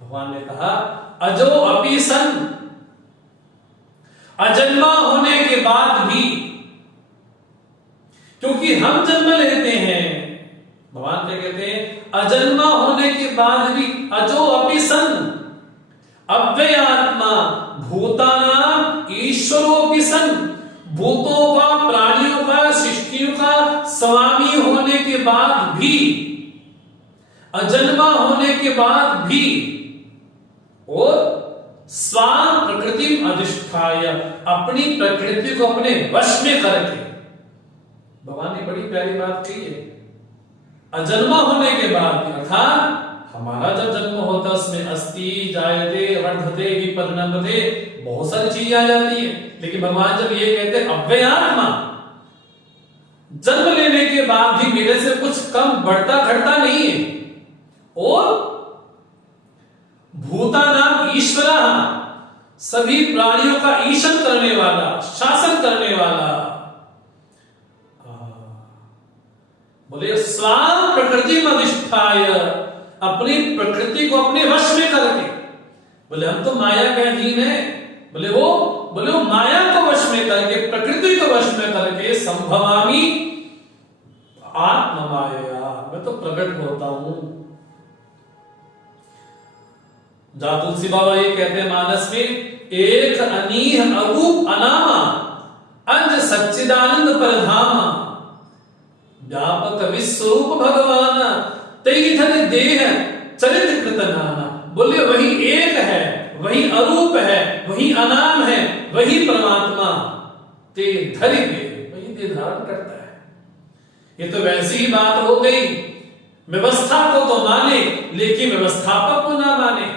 भगवान ने कहा अजो अपि सन, अजन्मा होने के बाद भी, क्योंकि हम जन्म लेते हैं। भगवान क्या कहते हैं? अजन्मा होने के बाद भी अजो अपि सन अव्यय आत्मा भूतानाम ईश्वरोपि सन, भूतों का, प्राणियों का, सृष्टियों का स्वामी होने के बाद भी, अजन्मा होने के बाद भी, और स्वाम प्रकृति अधिष्ठाय, अपनी प्रकृति को अपने वश में करके। भगवान ने बड़ी प्यारी बात कही है, अजन्मा होने के बाद अर्थात हमारा जब जन्म होता है उसमें अस्ति जायते वर्धते विपरिणमते बहुत सारी चीजें आ जाती है, लेकिन भगवान जब ये कहते अव्ययात्मा, जन्म लेने के बाद भी मेरे से कुछ कम बढ़ता घटता नहीं है, और भूतानाम ईश्वरः, सभी प्राणियों का ईशन करने वाला, शासन करने वाला, बोले स्वाम प्रकृति अधिष्ठाय, अपनी प्रकृति को अपने वश में करके, बोले हम तो माया के अधीन है, बोले वो माया को वश में करके, प्रकृति को वश में करके संभवामि आत्म माया, मैं तो प्रकट होता हूं। जहां तुलसी बाबा ये कहते हैं मानस में, एक अनीह अरूप अनामा अंज सच्चिदानंद परधामा, व्यापक विश्वरूप भगवान तेई धन देह चरित कृत नाना, बोले वही एक है, वही अरूप है, वही अनाम है, वही परमात्मा, ते धरि देह, वही देह धारण करता है। ये तो वैसी ही बात हो गई, व्यवस्था को तो माने लेकिन व्यवस्थापक को ना माने।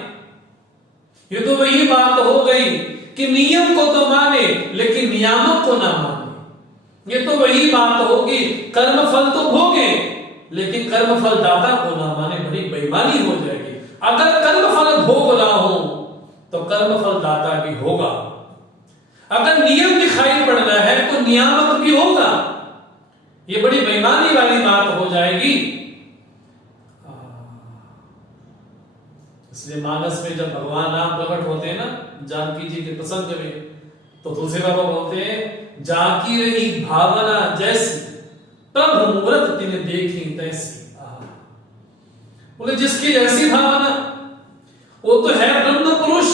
ये तो वही बात हो गई कि नियम को तो माने लेकिन नियामक को ना माने। ये तो वही बात होगी, कर्म फल तो भोगे लेकिन कर्म फल दाता को ना माने, बड़ी बेईमानी हो जाएगी। अगर कर्म फल भोग रहा हो तो कर्म फल दाता भी होगा, अगर नियम दिखाई पड़ रहा है तो नियामक भी होगा, ये बड़ी बेईमानी वाली बात हो जाएगी। इसलिए मानस में जब भगवान राम प्रकट होते हैं ना जानकी जी के प्रसंग में, तो तुलसी बाबा बोलते हैं जाकी रही भावना जैसी, प्रभु मूरत तिने देखी तैसी। बोले जिसकी जैसी भावना, वो तो है ब्रह्म पुरुष,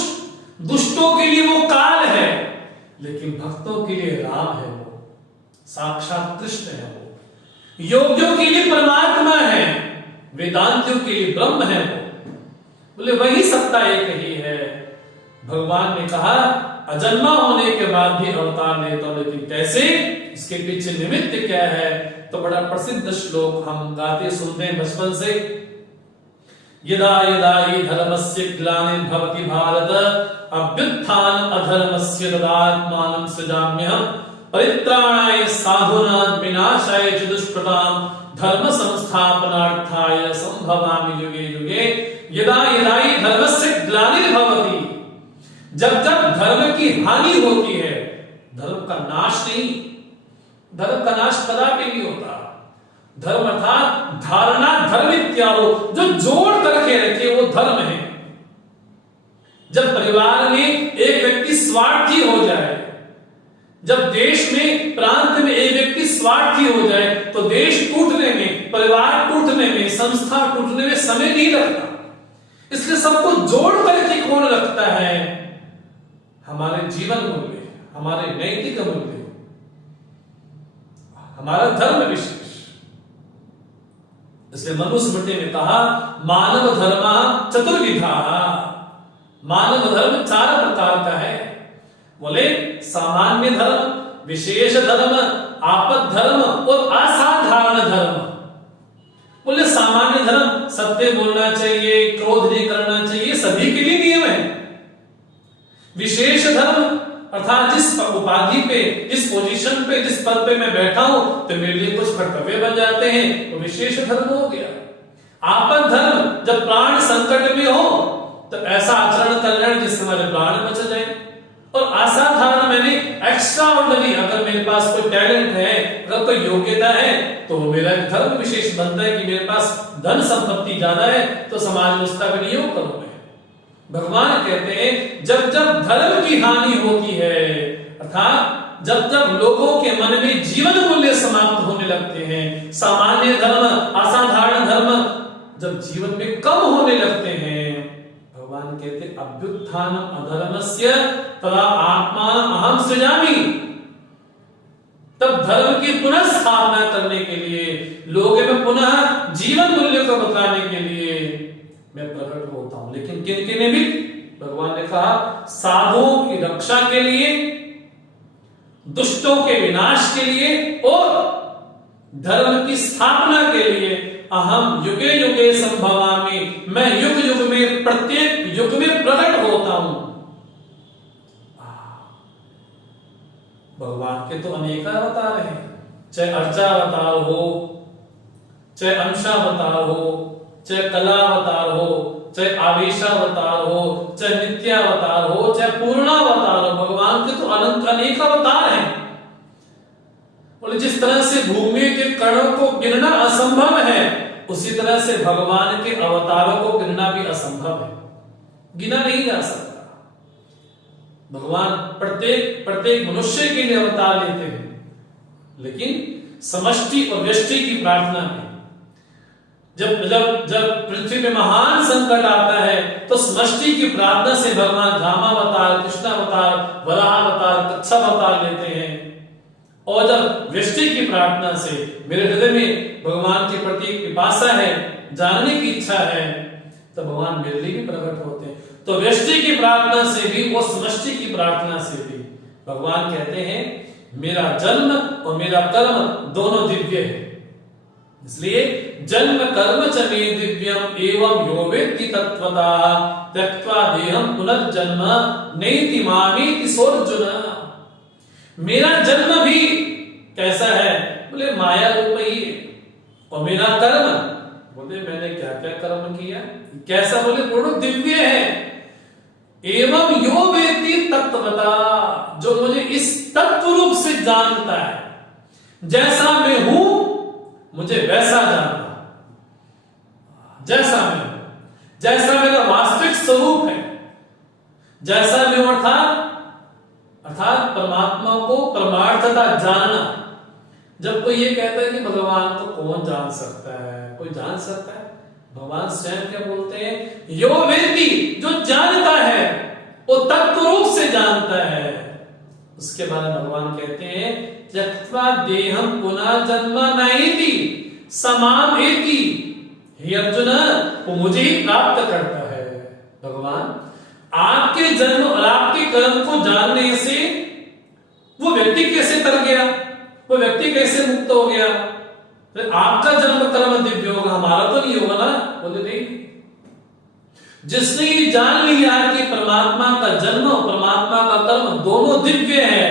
दुष्टों के लिए वो काल है, लेकिन भक्तों के लिए राम है, वो साक्षात कृष्ण है, वो योगियों के लिए परमात्मा है, वेदांतियों के लिए ब्रह्म है वो। बोले वही सत्ता एक ही है। भगवान ने कहा अजन्मा होने के बाद भी अवतार लेता हूं, लेकिन कैसे, इसके पीछे निमित्त क्या है, तो बड़ा प्रसिद्ध श्लोक हम गाते सुनते हैं बचपन से, यदा यदा हि धर्मस्य ग्लानिर्भवति भारत अभ्युत्थान अधर्मस्य तदात्मानं सृजाम्यहम् परित्राणाय साधूनां विनाशाय च दुष्कृतां धर्म संस्थापनार्थाय संभवामि युगे युगे। यदा यदा हि धर्मस्य ग्लानिर्भवति, जब जब धर्म की हानि होती है, धर्म का नाश नहीं, धर्म का नाश कदापि नहीं होता। धर्म अर्थात धारणा धर्म इत्यादि, जो जोड़ करके रखे वो धर्म है। जब परिवार में एक व्यक्ति स्वार्थी हो जाए, जब देश में प्रांत में एक व्यक्ति स्वार्थी हो जाए, तो देश टूटने में, परिवार टूटने में, संस्था टूटने में समय नहीं लगता। इसलिए सबको जोड़ करके कौन रखता है? हमारे जीवन मूल्य, हमारे नैतिक मूल्य, हमारा धर्म विशेष। इसलिए मनुस्मृति में कहा मानव धर्म चतुर्विधा, मानव धर्म 4 प्रकार का है। बोले सामान्य धर्म, विशेष धर्म, आपद धर्म और असाधारण धर्म। बोले सामान्य धर्म सत्य बोलना चाहिए, क्रोध नहीं करना चाहिए, सभी के लिए नियम है। विशेष धर्म अर्थात जिस उपाधि पे, जिस पोजीशन पे, जिस पद पे मैं बैठा हूं तो मेरे लिए कुछ कर्तव्य बन जाते हैं, तो विशेष धर्म हो गया। आपद धर्म, जब प्राण संकट में हो तो ऐसा आचरण कर लें जिससे हमारे प्राण बच जाए। और असाधारण मैंने एक्स्ट्रा ऑर्डिनरी, अगर मेरे पास कोई टैलेंट है, अगर कोई योग्यता है, तो मेरा धर्म विशेष बनता है कि मेरे पास धन संपत्ति ज्यादा है तो समाज में उसका विनियोग करूं। भगवान कहते हैं जब जब धर्म की हानि होती है, अर्थात जब जब लोगों के मन में जीवन मूल्य समाप्त होने लगते हैं, सामान्य धर्म, असाधारण धर्म जब जीवन में कम होने लगते हैं, भगवान कहते अभ्युत्थान अधर्मस्य तदा आत्मान अहम सृजामि, तब धर्म की पुनः स्थापना करने के लिए, लोगों में पुनः जीवन मूल्य को बताने के लिए मैं प्रकट होता हूं। लेकिन किन किन भी, भगवान ने कहा साधुओं की रक्षा के लिए, दुष्टों के विनाश के लिए और धर्म की स्थापना के लिए, अहम युगे युगे संभवामि, मैं युग युग में प्रत्येक युग में प्रकट होता हूं। भगवान के तो अनेक अवतार हैं, चाहे अर्चावतार हो, चाहे अंशावतार हो, चाहे कलावतार हो, चाहे आवेशावतार हो, चाहे नित्यावतार हो, चाहे पूर्णावतार हो, भगवान के तो अनेक अवतार हैं। बोले जिस तरह से भूमि के कणों को गिनना असंभव है, उसी तरह से भगवान के अवतारों को गिनना भी असंभव है, गिना नहीं जा सकता। भगवान प्रत्येक मनुष्य के लिए अवतार लेते हैं, लेकिन समष्टि और व्यष्टि की प्रार्थना में जब जब जब पृथ्वी में महान संकट आता है तो समष्टि की प्रार्थना से भगवान रामावतार, कृष्णावतार, वराहावतार, कच्छावतार लेते हैं। और जब व्यष्टि की प्रार्थना से मेरे हृदय में भगवान के प्रति पिपासा है, जानने की इच्छा है, तो भगवान मेरे लिए भी प्रकट होते हैं। तो व्यष्टि की प्रार्थना से भी और समष्टि की प्रार्थना से भी भगवान कहते हैं मेरा जन्म और मेरा कर्म दोनों दिव्य है। इसलिए जन्म कर्म च मे दिव्यम एवं यो वेत्ति तत्वतः त्यक्त्वा देहं पुनर्जन्म नैति मामेति सोऽर्जुन। मेरा जन्म भी कैसा है? बोले माया रूप ही है। और मेरा कर्म, बोले मैंने क्या क्या कर्म किया, कैसा? बोले पूर्ण दिव्य है। एवं यो वेत्ति तत्वतः, जो मुझे इस तत्व रूप से जानता है, जैसा मैं हूं मुझे वैसा जानना, जैसा मैं हूं, जैसा मेरा वास्तविक स्वरूप है, जैसा मैं हूं, अर्थात परमात्मा को परमार्थता जानना। जब कोई ये कहता है कि भगवान को कौन जान सकता है, कोई जान सकता है? भगवान स्वयं क्या बोलते हैं? यो वेत्ति, जो जानता है वो तत्व रूप से जानता है। उसके बाद भगवान कहते हैं त्यक्त्वा देहं पुनः जन्म नैति समाम एति। हे अर्जुन, वो मुझे ही प्राप्त करता है। भगवान आपके जन्म और आपके कर्म को जानने से वो व्यक्ति कैसे तर गया, वो व्यक्ति कैसे मुक्त हो गया? आपका जन्म कर्म दिव्य होगा, हमारा तो नहीं होगा ना। बोले नहीं, जिसने ये जान लिया कि परमात्मा का जन्म और परमात्मा का कर्म दोनों दिव्य है,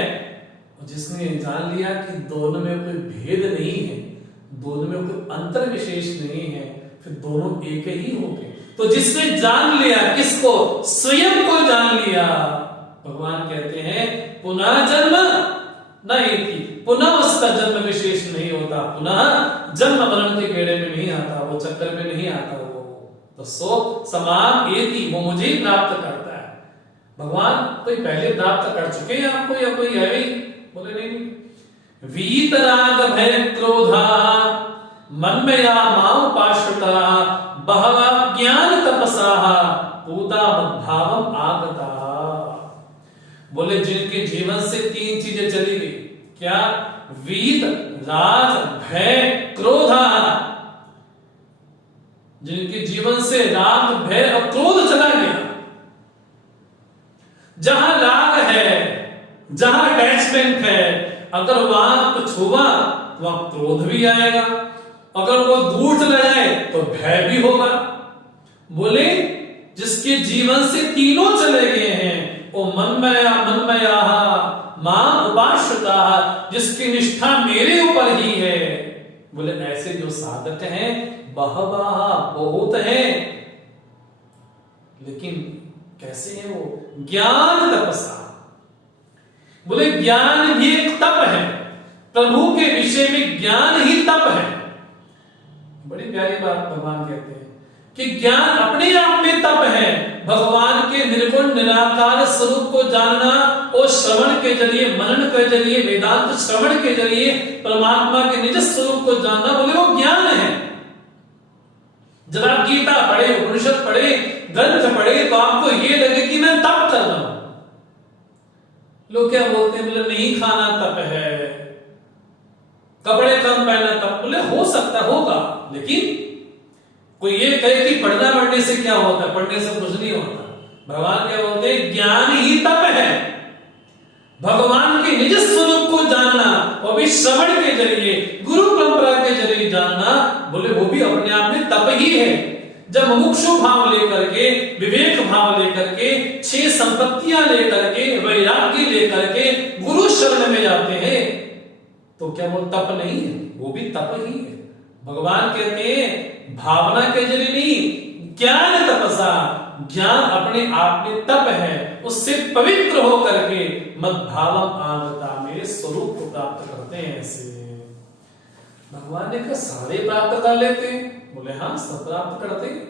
जिसने जान लिया कि दोनों में कोई भेद नहीं है, दोनों में कोई अंतर विशेष नहीं है, फिर दोनों एक ही हो गए। तो जिसने जान लिया, किसको? स्वयं को जान लिया। भगवान कहते हैं पुनः जन्म नहीं थी, पुनः उसका जन्म विशेष नहीं होता, पुनः जन्म मरण के गेड़े में नहीं आता, वो चक्कर में नहीं आता वो। तो सो समान एति, वो मुझे ही प्राप्त करता है। भगवान कोई पहले प्राप्त कर चुके हैं आपको या कोई है ही? बोले नहीं। वीतराग भय क्रोधा मन्मया मामुपाश्रिता बहवा ज्ञान तपसा पूता मद्भावम आगता। बोले जिनके जीवन से तीन चीजें चली गई, क्या? वीत, राग, भय, क्रोधा। जिनके जीवन से राग, भय और क्रोध चला गया। जहां राग है, जहां अटैचमेंट है, अगर वहां कुछ हुआ तो वहां क्रोध भी आएगा, अगर वो दूर चला जाए तो भय भी होगा। बोले जिसके जीवन से तीनों चले गए हैं वो मनमया मां उपाश्रिता, जिसकी निष्ठा मेरे ऊपर ही है। बोले ऐसे जो साधक हैं बहवा, बहुत हैं, लेकिन कैसे है वो? ज्ञान तपसा। बोले ज्ञान भी एक तप है, प्रभु के विषय में ज्ञान ही तप है। बड़ी प्यारी बात भगवान कहते हैं कि ज्ञान अपने आप में तप है। भगवान के निर्गुण निराकार स्वरूप को जानना और श्रवण के जरिए, मनन के जरिए, वेदांत श्रवण के जरिए परमात्मा के निज स्वरूप को जानना, बोले वो ज्ञान है। जब आप गीता पढ़े, उपनिषद पढ़े, ग्रंथ पढ़े, तो आपको ये लगे कि मैं तप कर रहा हूं। लोग क्या बोलते हैं? बोले नहीं खाना तप है, कपड़े कम पहना तप। बोले हो सकता होगा, लेकिन कोई ये कहे कि पढ़ना पढ़ने से क्या होता है? पढ़ने से कुछ नहीं होता। भगवान क्या बोलते हैं? ज्ञान ही तप है। भगवान के निज स्वरूप को जानना, वो भी श्रवण के जरिए, गुरु परंपरा के जरिए जानना, बोले वो भी अपने आप में तप ही है। जब मुमुक्षु भाव लेकर के, विवेक भाव लेकर के, 6 संपत्तियां लेकर के, वैराग्य लेकर के गुरु शरण में जाते हैं तो क्या वो तप नहीं है? वो भी तप ही है। भगवान कहते हैं भावना के जरिए नहीं, ज्ञान तपसा, ज्ञान अपने आप में तप है, उससे पवित्र होकर के मद भावम आनंदता मेरे स्वरूप को प्राप्त करते हैं। ऐसे भगवान ने कहा सारे प्राप्त कर लेते हैं? बोले हाँ, सब प्राप्त करते हैं,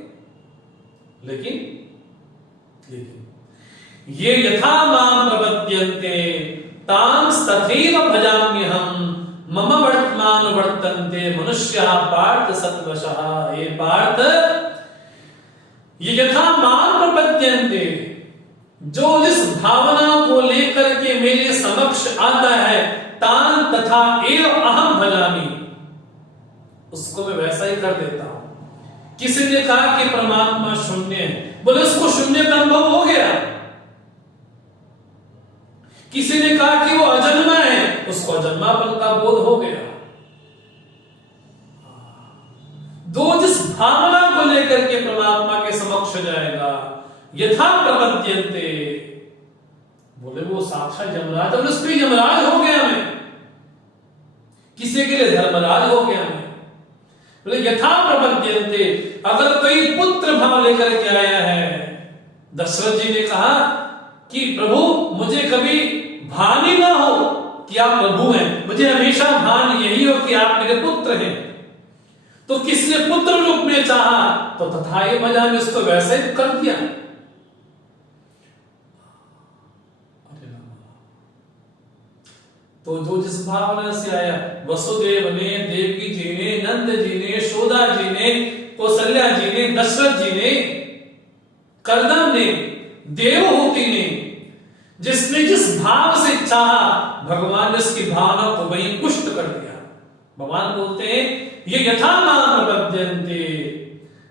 लेकिन ये यथा माम प्रपद्यन्ते तां तथैव भजाम्यहम् मम वर्तमान वर्तन्ते मनुष्याः पार्थ सत्वशः। ये पार्थ, ये यथा माम प्रपद्यन्ते, जो जिस भावना को लेकर के मेरे समक्ष आता है, तां तथा एव अहम भजामि, उसको मैं वैसा ही कर देता हूं। किसी ने कहा कि परमात्मा शून्य है, बोले उसको शून्य का अनुभव हो गया। किसी ने कहा कि वो अजन्मा है, उसको अजन्मापन का बोध हो गया। दो जिस भावना को लेकर के परमात्मा के समक्ष जाएगा, यथा प्रपद्यन्ते, बोले वो साक्षात यमराज, बोले उसको यमराज हो गया मैं, किसी के लिए धर्मराज हो गया मैं। बोले यथा प्रपद्यन्ते, अगर कोई पुत्र भाव लेकर के आया है, दशरथ जी ने कहा कि प्रभु मुझे कभी भान ही ना हो कि आप प्रभु हैं, मुझे हमेशा भान यही हो कि आप मेरे पुत्र हैं। तो किसने पुत्र रूप में चाहा तो तथा ये भजा में उसको वैसे कर दिया। तो जो जिस भावना से आया, वसुदेव ने, देवकी जी ने, नंद जी ने, शोदा जी ने, कौशल्या जी ने, दशरथ जी ने, कर्दम ने, देवहूति ने, जिसने जिस भाव से चाहा भगवान ने उसकी भावना को वहीं पुष्ट कर दिया। भगवान बोलते हैं ये यथा माम प्रपद्यन्ते,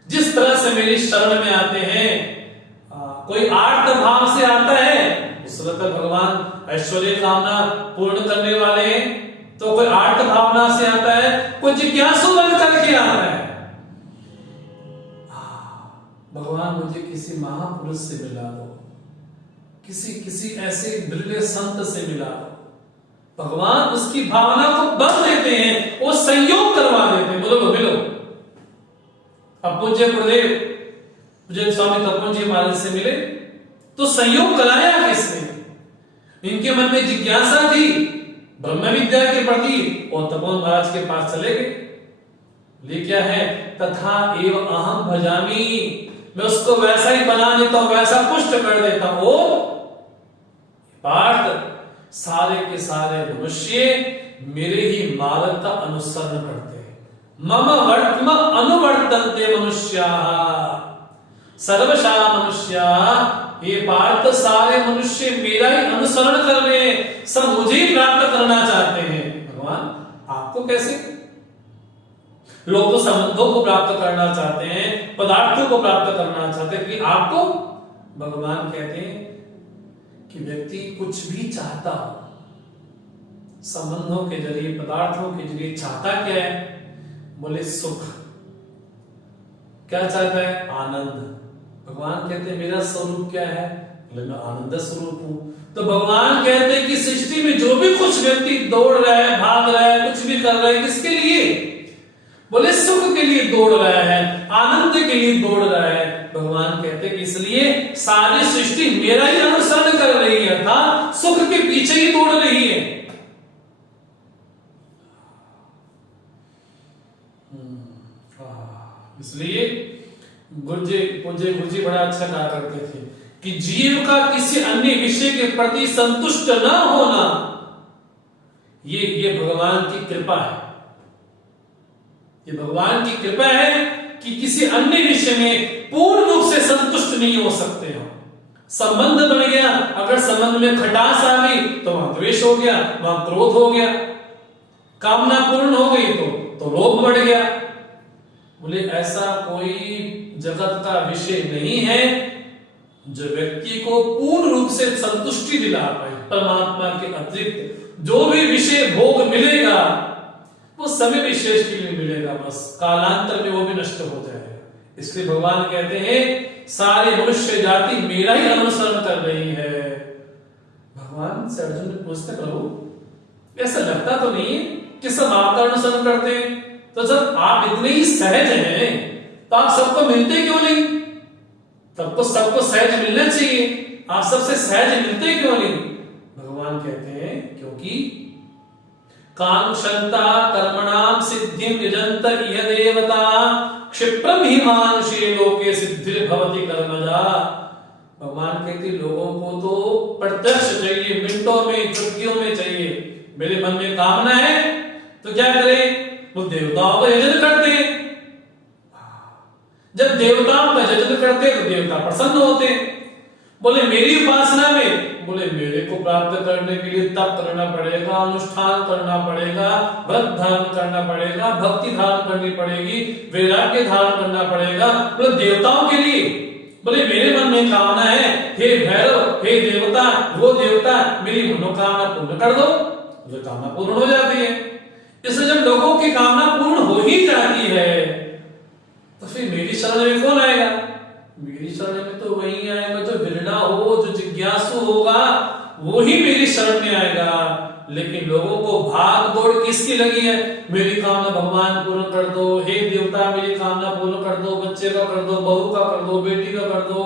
जिस तरह से मेरी शरण में आते हैं, कोई आर्त भाव से आता है, उस तरह भगवान ऐश्वर्य कामना पूर्ण करने वाले हैं। तो कोई आर्त भावना से आता है, कोई जिज्ञासु बन करके आता है, भगवान मुझे किसी महापुरुष से मिला दो, किसी ऐसे बिरले संत से मिला दो। भगवान उसकी भावना को बल देते हैं, वो संयोग करवा देते हैं। बोलो मिलो। अब पूज्य गुरुदेव पूज्य स्वामी तपोवन जी महाराज से मिले तो संयोग कराया किसने? इनके मन में जिज्ञासा थी ब्रह्म विद्या के प्रति, और तपोवन महाराज के पास चले गए। ये क्या है? तथा एव अहम भजामि, मैं उसको वैसा ही बना देता हूं, वैसा पुष्ट कर देता हूं। पार्थ, सारे के सारे मनुष्य मेरे ही मार्ग का अनुसरण करते हैं। मम वर्तम अनुवर्तन्ते मनुष्याः सर्वशा मनुष्याः। ये पार्थ, सारे मनुष्य मेरा ही अनुसरण कर रहे हैं, सब मुझे ही प्राप्त करना चाहते हैं। भगवान आपको कैसे? लोग तो संबंधों को प्राप्त करना चाहते हैं, पदार्थों को प्राप्त करना चाहते हैं, कि आपको भगवान कहते हैं कि व्यक्ति कुछ भी चाहता हो, संबंधों के जरिए, पदार्थों के जरिए चाहता क्या है? बोले सुख। क्या चाहता है? आनंद। भगवान कहते हैं मेरा स्वरूप क्या है? बोले मैं आनंद स्वरूप हूं। तो भगवान कहते हैं कि सृष्टि में जो भी कुछ व्यक्ति दौड़ रहा है, भाग रहा है, कुछ भी कर रहा है, किसके लिए? बोले सुख के लिए दौड़ रहा है, आनंद के लिए दौड़ रहा है। भगवान कहते हैं कि इसलिए सारी सृष्टि मेरा ही अनुसरण कर रही है, अर्थात सुख के पीछे ही दौड़ रही है। इसलिए पूज्य गुरुजी बड़ा अच्छा कहा करते थे कि जीव का किसी अन्य विषय के प्रति संतुष्ट न होना, ये भगवान की कृपा है। ये भगवान की कृपा है कि किसी अन्य विषय में पूर्ण रूप से संतुष्ट नहीं हो सकते हो। संबंध बन गया, अगर संबंध में खटास आ गई तो वहां द्वेष हो गया, वहां क्रोध हो गया। कामना पूर्ण हो गई तो लोभ बढ़ गया। बोले ऐसा कोई जगत का विषय नहीं है जो व्यक्ति को पूर्ण रूप से संतुष्टि दिला पाए। परमात्मा के अतिरिक्त जो भी विषय भोग मिलेगा वो समय विशेष के लिए मिलेगा, बस कालांतर में वो भी नष्ट हो जाएगा। इसलिए भगवान कहते हैं सारी मनुष्य जाति मेरा ही अनुसरण कर रही है। भगवान से अर्जुन ने पूछते, प्रभु ऐसा लगता तो नहीं है कि सब आपका अनुसरण करते हैं, तो जब आप इतने ही सहज हैं तो आप सबको मिलते क्यों नहीं? तब तो सबको सहज मिलना चाहिए, आप सबसे सहज मिलते क्यों नहीं? भगवान कहते हैं क्योंकि कांक्षन्ता कर्मणाम सिद्धिं यजन्त इह देवता क्षिप्रम हि मानुषे लोके सिद्धिर्भवति कर्मजा। भगवान कहते लोगों को तो प्रत्यक्ष चाहिए, मिनटों में चुटकियों में चाहिए। मेरे मन में कामना है तो क्या करें? वो देवताओं का यजन करते हैं। जब देवताओं का यजन करते हैं तो देवता प्रसन्न होते हैं। बोले मेरी उपासना में, बोले मेरे को प्राप्त करने के लिए तप करना पड़ेगा, अनुष्ठान करना पड़ेगा, व्रत धारण करना पड़ेगा, भक्ति धारण करनी पड़ेगी, वैराग्य धारण करना पड़ेगा। बोले देवताओं के लिए, बोले मेरे मन में कामना है, हे भैरव, हे देवता, वो देवता मेरी मनोकामना पूर्ण कर दो, जो कामना पूर्ण हो जाती है। इसलिए जब लोगों की कामना पूर्ण हो ही जाती है तो फिर मेरी शरण में कौन आएगा? मेरी शरण में तो वही आएगा जो विरला हो, जो जिज्ञासु होगा, वो ही मेरी शरण में आएगा। लेकिन लोगों को भाग दौड़ किसकी लगी है? मेरी कामना भगवान पूर्ण कर दो, हे देवता मेरी कामना पूर्ण कर दो, बच्चे का कर दो, बहू का कर दो, बेटी का कर दो।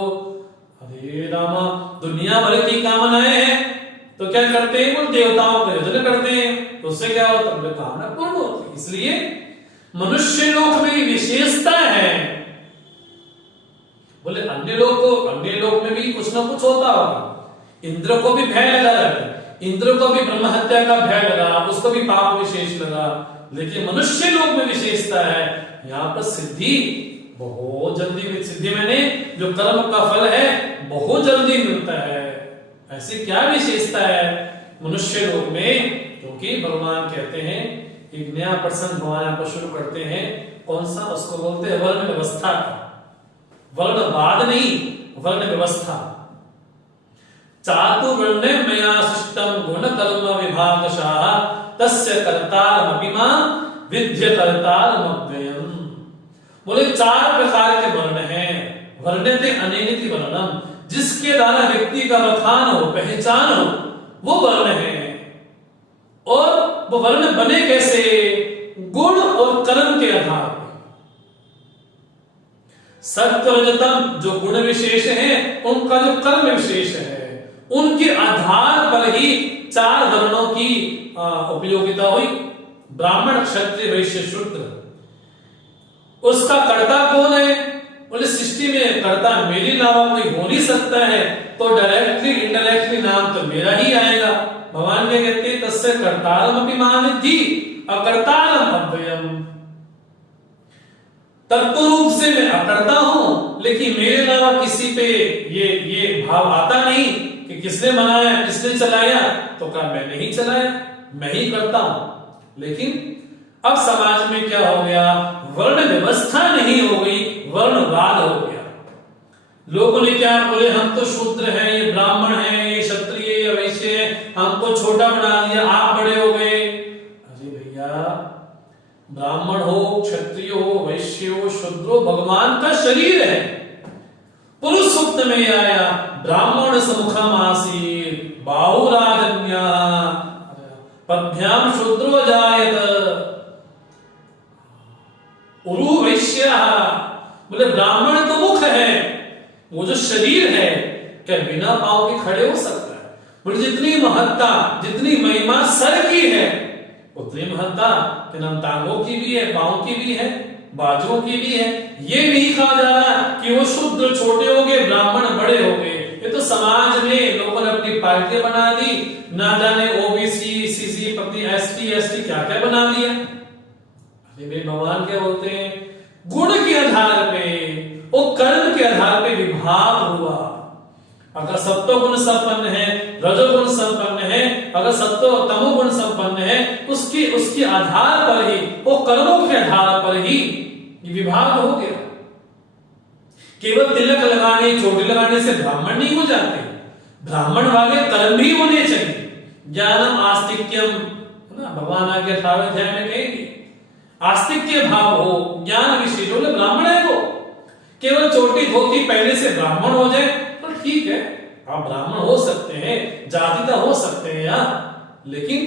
अरे रामा, दुनिया भर की कामनाएं हैं तो क्या करते हैं? वो देवताओं का यजन करते हैं, तो उससे क्या होता है? कामना पूर्ण होती है। इसलिए मनुष्य लोक में विशेषता है। बोले अन्य लोक में भी कुछ ना कुछ होता होगा। इंद्र को भी भय लगा रहता, इंद्र को भी ब्रह्म हत्या का भय लगा, उसको भी पाप विशेष लगा। लेकिन मनुष्य लोक में विशेषता है, यहाँ पर सिद्धि बहुत जल्दी, सिद्धि मैंने जो कर्म का फल है बहुत जल्दी मिलता है। ऐसी क्या विशेषता है मनुष्य लोक में? क्योंकि भगवान कहते हैं एक नया प्रसंग भगवान यहाँ पर शुरू करते हैं। कौन सा? उसको बोलते हैं वर्ण व्यवस्था का। वर्णवाद नहीं, वर्ण व्यवस्था। चातुर्वण्य मया सृष्टम गुण कर्म विभागशः तस्य कर्तारमपि मां विद्य कर्तारमव्ययम्। बोले 4 प्रकार के वर्ण हैं। वर्ण्यते अनेनिति वर्णम, जिसके द्वारा व्यक्ति का बखान हो, पहचान हो, वो वर्ण है। और वो वर्ण बने कैसे? गुण और कर्म के आधार पर। सत्व रजतम जो गुण विशेष है, उनका जो कर्म विशेष है, उनके आधार पर ही 4 वर्णों की उपयोगिता हुई। ब्राह्मण, क्षत्रिय, वैश्य, शूद्र। उसका कर्ता कौन है? बोले सृष्टि में कर्ता मेरे अलावा कोई हो नहीं सकता है, तो डायरेक्टली इंडायरेक्टली नाम तो मेरा ही आएगा। भगवान क्या कहते हैं? तस्य कर्तारमपि मां विद्धि अकर्तारम अव्ययम्। तत्व रूप से मैं अकर्ता हूं, लेकिन मेरे अलावा किसी पे ये भाव आता नहीं कि किसने बनाया, किसने चलाया, तो क्या मैंने ही चलाया, मैं ही करता हूं। लेकिन अब समाज में क्या हो गया? वर्ण व्यवस्था नहीं हो गई, वर्णवाद हो गया। लोगों ने क्या बोले? हम तो शूद्र हैं, ये ब्राह्मण हैं, ये क्षत्रिय, ये वैश्य है, हमको छोटा बना दिया, आप बड़े हो गए। अरे भैया, ब्राह्मण हो, क्षत्रिय हो, वैश्य हो, शूद्र हो, भगवान का शरीर है। पुरुष सूक्त में आया ब्राह्मण समुखम आसीत् बाहुराजन्या पद्भ्याम शूद्रो जायत उरु वैश्य। बोले ब्राह्मण तो मुख है, वो जो शरीर है क्या बिना पांव के खड़े हो सकता है? बोले जितनी महत्ता, जितनी महिमा सर की है, उतनी महत्ता कि नाम टांगों की भी है, पांव की भी है, बाजुओं की भी है। ये नहीं कहा जा रहा कि वो शूद्र छोटे हो गए, ब्राह्मण बड़े हो गए। ये तो समाज में लोगों ने अपनी पार्टियां बना दी, ना जाने ओबीसी, सीसी, पति, एसटी, एसटी क्या क्या बना दिया। अरे भगवान क्या बोलते हैं? गुण के आधार पे और कर्म के आधार पे विभाग हुआ। अगर सत्व गुण संपन्न है, रजोगुण संपन्न है, अगर सत्व तमोगुण संपन्न है, उसके आधार पर ही, वो कर्मों के आधार पर ही विभाग हो गया। केवल तिलक लगाने, चोटी लगाने से ब्राह्मण नहीं हो जाते। ब्राह्मण वाले कर्म भी होने चाहिए। ज्ञानम आस्तिक्यम, ना भगवान आगे 18वें अध्याय में कहेंगे आस्तिक्य भाव हो, ज्ञान विशेष हो, ब्राह्मण है वो। केवल चोटी धोती पहले से ब्राह्मण हो जाए तो ठीक है, आप ब्राह्मण हो सकते हैं, जातिता हो सकते हैं यहाँ, लेकिन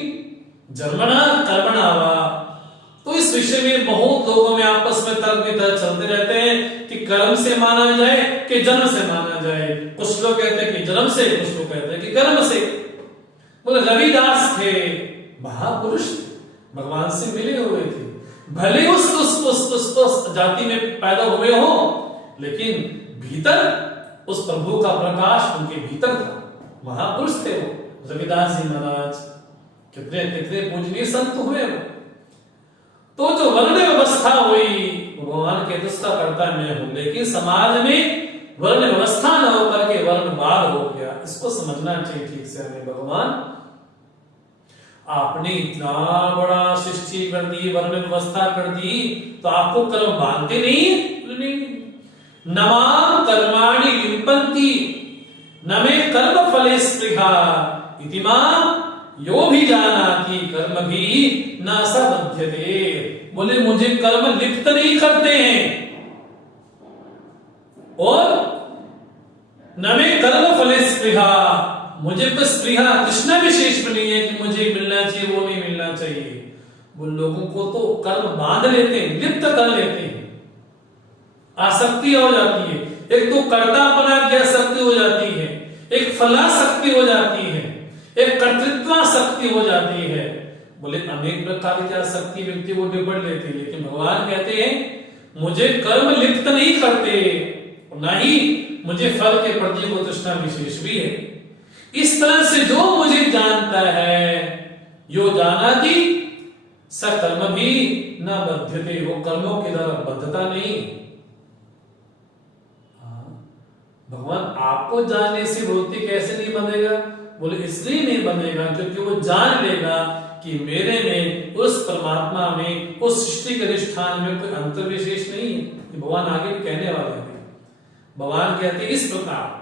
जन्मना कर्मणा वा। तो इस विषय में बहुत लोगों में आपस में तर्क वितर्क चलते रहते हैं कि कर्म से माना जाए कि जन्म से माना जाए। कुछ लोग कहते हैं कि जन्म से, कुछ लोग कहते हैं कि कर्म से। बोले रविदास थे, महापुरुष भगवान से मिले हुए थे, भले उस जाति में पैदा हुए हो, लेकिन भीतर उस प्रभु का प्रकाश उनके भीतर था। महापुरुष थे वो रविदास जी महाराज, कितने कितने पूजनीय संत हुए वो। तो जो वर्ण व्यवस्था हुई, भगवान के दुष्टा करता मैं हूं, लेकिन समाज में वर्ण व्यवस्था न होकर के वर्णवाद हो गया। इसको समझना चाहिए ठीक से हमें। भगवान आपने इतना बड़ा सृष्टि कर दी, वर्ण व्यवस्था कर दी, तो आपको कर्म बांधते नहीं। नमाम कर्माणि लिम्पन्ति न मे कर्म फले स्पृहा इति मां यो भी जानाति कर्म भी न सबध्यते। बोले मुझे कर्म लिप्त नहीं करते हैं और न मे कर्म फले स्पृहा, मुझे कोई स्पृहा तृष्णा विशेष में नहीं है कि मुझे मिलना चाहिए वो नहीं मिलना चाहिए। वो लोगों को तो कर्म बांध लेते हैं, लिप्त कर लेते हैं, आसक्ति हो जाती है। एक तो कर्तापना की आसक्ति हो जाती है, एक फलासक्ति हो जाती है, एक कर्तृत्वासक्ति हो जाती है। बोले अनेक प्रकार की आसक्ति व्यक्ति को निपट लेती है, लेकिन भगवान कहते हैं मुझे कर्म लिप्त नहीं करते, ना ही मुझे फल के प्रति को तृष्णा विशेष भी है। इस तरह से जो मुझे जानता है, यो जानाति स कर्म भी न बध्यते, वो कर्मों की तरफ बद्धता नहीं। भगवान आपको जानने से भक्ति कैसे नहीं बनेगा? बोले इसलिए नहीं बनेगा क्योंकि वो जान लेगा कि मेरे में, उस परमात्मा में, उस सृष्टि के अधिष्ठान में कोई अंतर विशेष नहीं है। भगवान आगे भी कहने वाले हैं। भगवान कहते हैं इस प्रकार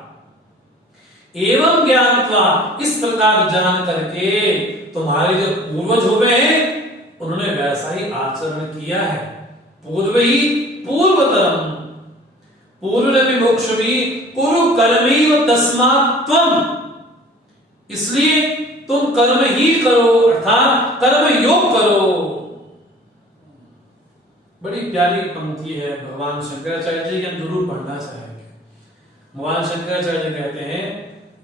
एवं ज्ञात्वा, इस प्रकार जान करके तुम्हारे जो पूर्वज हुए हैं उन्होंने वैसा ही आचरण किया है। पूर्व ही पूर्वतरम पूर्वविमोक्षमी कुरु कर्मैव तस्मात् त्वम्, इसलिए तुम कर्म ही करो, अर्थात कर्म योग करो। बड़ी प्यारी पंक्ति है, भगवान शंकराचार्य जी हम जरूर पढ़ना चाहेंगे। भगवान शंकराचार्य कहते हैं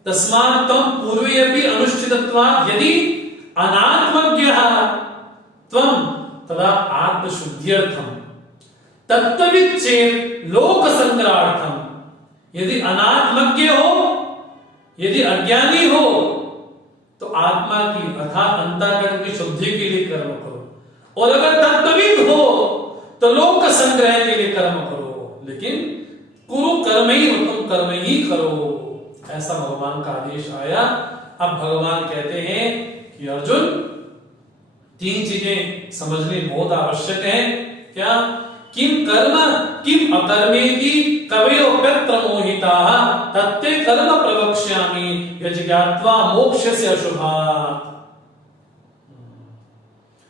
तस्मात् त्वं पूर्वे अपि अनुष्ठितत्वात् यदि अनात्मज्ञः त्वं तदा आत्मशुद्ध्यर्थम तत्त्ववित् चेत् लोक संग्रहार्थम। यदि अनात्मज्ञ हो, यदि अज्ञानी हो, तो आत्मा की अर्थात अंतःकरण की शुद्धि के लिए कर्म करो, और अगर तत्त्वविद हो तो लोक संग्रह के लिए कर्म करो, लेकिन कुरु कर्म ही हो, तुम कर्म ही करो। ऐसा भगवान का आदेश आया। अब भगवान कहते हैं कि अर्जुन तीन चीजें समझनी बहुत आवश्यक है। क्या? किम कर्म किम अकर्मेति कवयोप्यत्र मोहिताः तत्ते कर्म प्रवक्ष्यामि यज्ञात्वा मोक्षस्य अशुभात्।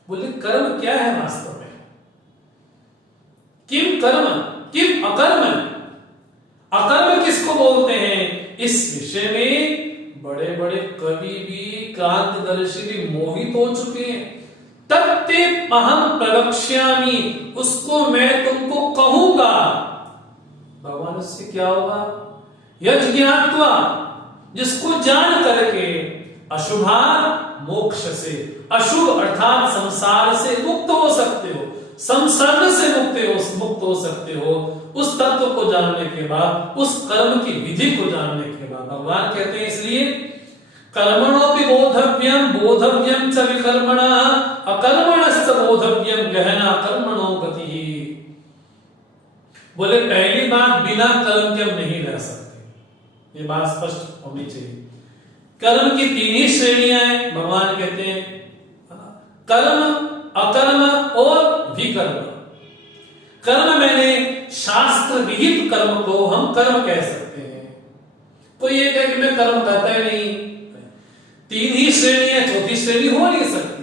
बोले कर्म क्या है वास्तव में? किम कर्म किम अकर्म, अकर्म किसको बोलते हैं? इस विषय में बड़े बड़े कवि भी, क्रांतिदर्शी भी मोहित हो चुके हैं। तत्ते अहम प्रवक्ष्यामि, उसको मैं तुमको कहूंगा। भगवान उससे क्या होगा? यज्ञात्वा, जिसको जान करके, अशुभा मोक्ष से, अशुभ अर्थात संसार से मुक्त हो सकते हो, संसर्ग से मुक्त हो सकते हो। उस तत्व को जानने के बाद, उस कर्म की विधि को जानने के बाद भगवान कहते हैं इसलिए कर्मणोपि बोधव्यम बोधव्यम च विकर्मणः अकर्मणश्च बोधव्यम गहना कर्मणो गतिः। बोले पहली बात, बिना कर्म के हम नहीं रह सकते, ये बात स्पष्ट होनी चाहिए। कर्म की तीन ही श्रेणियां हैं। भगवान कहते हैं कर्म, अकर्म और विकर्म। कर्म मैंने शास्त्र विहित कर्म को हम कर्म कह सकते हैं। कोई ये कहे कि मैं कर्म करता ही नहीं, तीन ही श्रेणी है, चौथी श्रेणी हो नहीं सकती।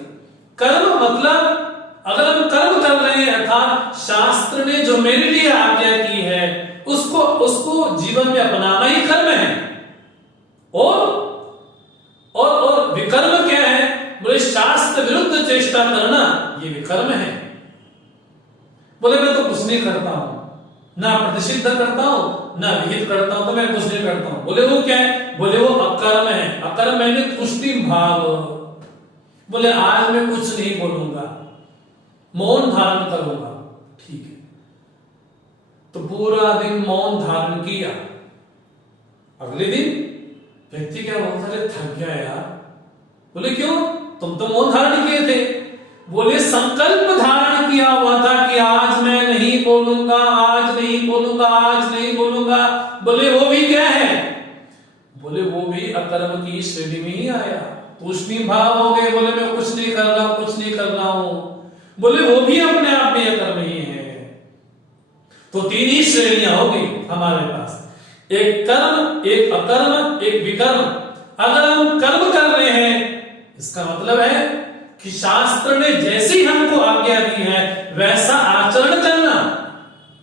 कर्म मतलब अगर हम कर्म कर रहे हैं अर्थात शास्त्र ने जो मेरे लिए आज्ञा की है उसको जीवन में अपनाना ही कर्म है। और विकर्म क्या है? बोले शास्त्र विरुद्ध चेष्टा करना ये विकर्म है। बोले मैं तो कुछ नहीं करता हूं, ना प्रतिषिद्ध करता हूं ना विहित करता हूं, तो मैं कुछ नहीं करता हूं। बोले वो क्या है? बोले वो अकर्म है। अकर्म मैंने तुष्टि भाव। बोले आज मैं कुछ नहीं बोलूंगा, मौन धारण करूंगा। ठीक है, तो पूरा दिन मौन धारण किया। अगले दिन व्यक्ति क्या बोलता है? थक गया यार। बोले क्यों? तुम तो मौन धारण किए थे। बोले संकल्प धारण किया हुआ था कि आज मैं नहीं बोलूंगा, आज नहीं बोलूंगा, आज नहीं बोलूंगा। बोले वो भी क्या है? बोले वो भी अकर्म की श्रेणी में ही आया। तूष्णीम भाव हो गए। बोले मैं कुछ नहीं कर रहा, कुछ नहीं कर रहा हूं। बोले वो भी अपने आप में अकर्म ही है। तो तीन ही श्रेणियां होगी हमारे पास, एक कर्म, एक अकर्म, एक विकर्म। अगर हम कर्म कर रहे हैं इसका मतलब है कि शास्त्र ने जैसी हमको आज्ञा दी है वैसा आचरण करना।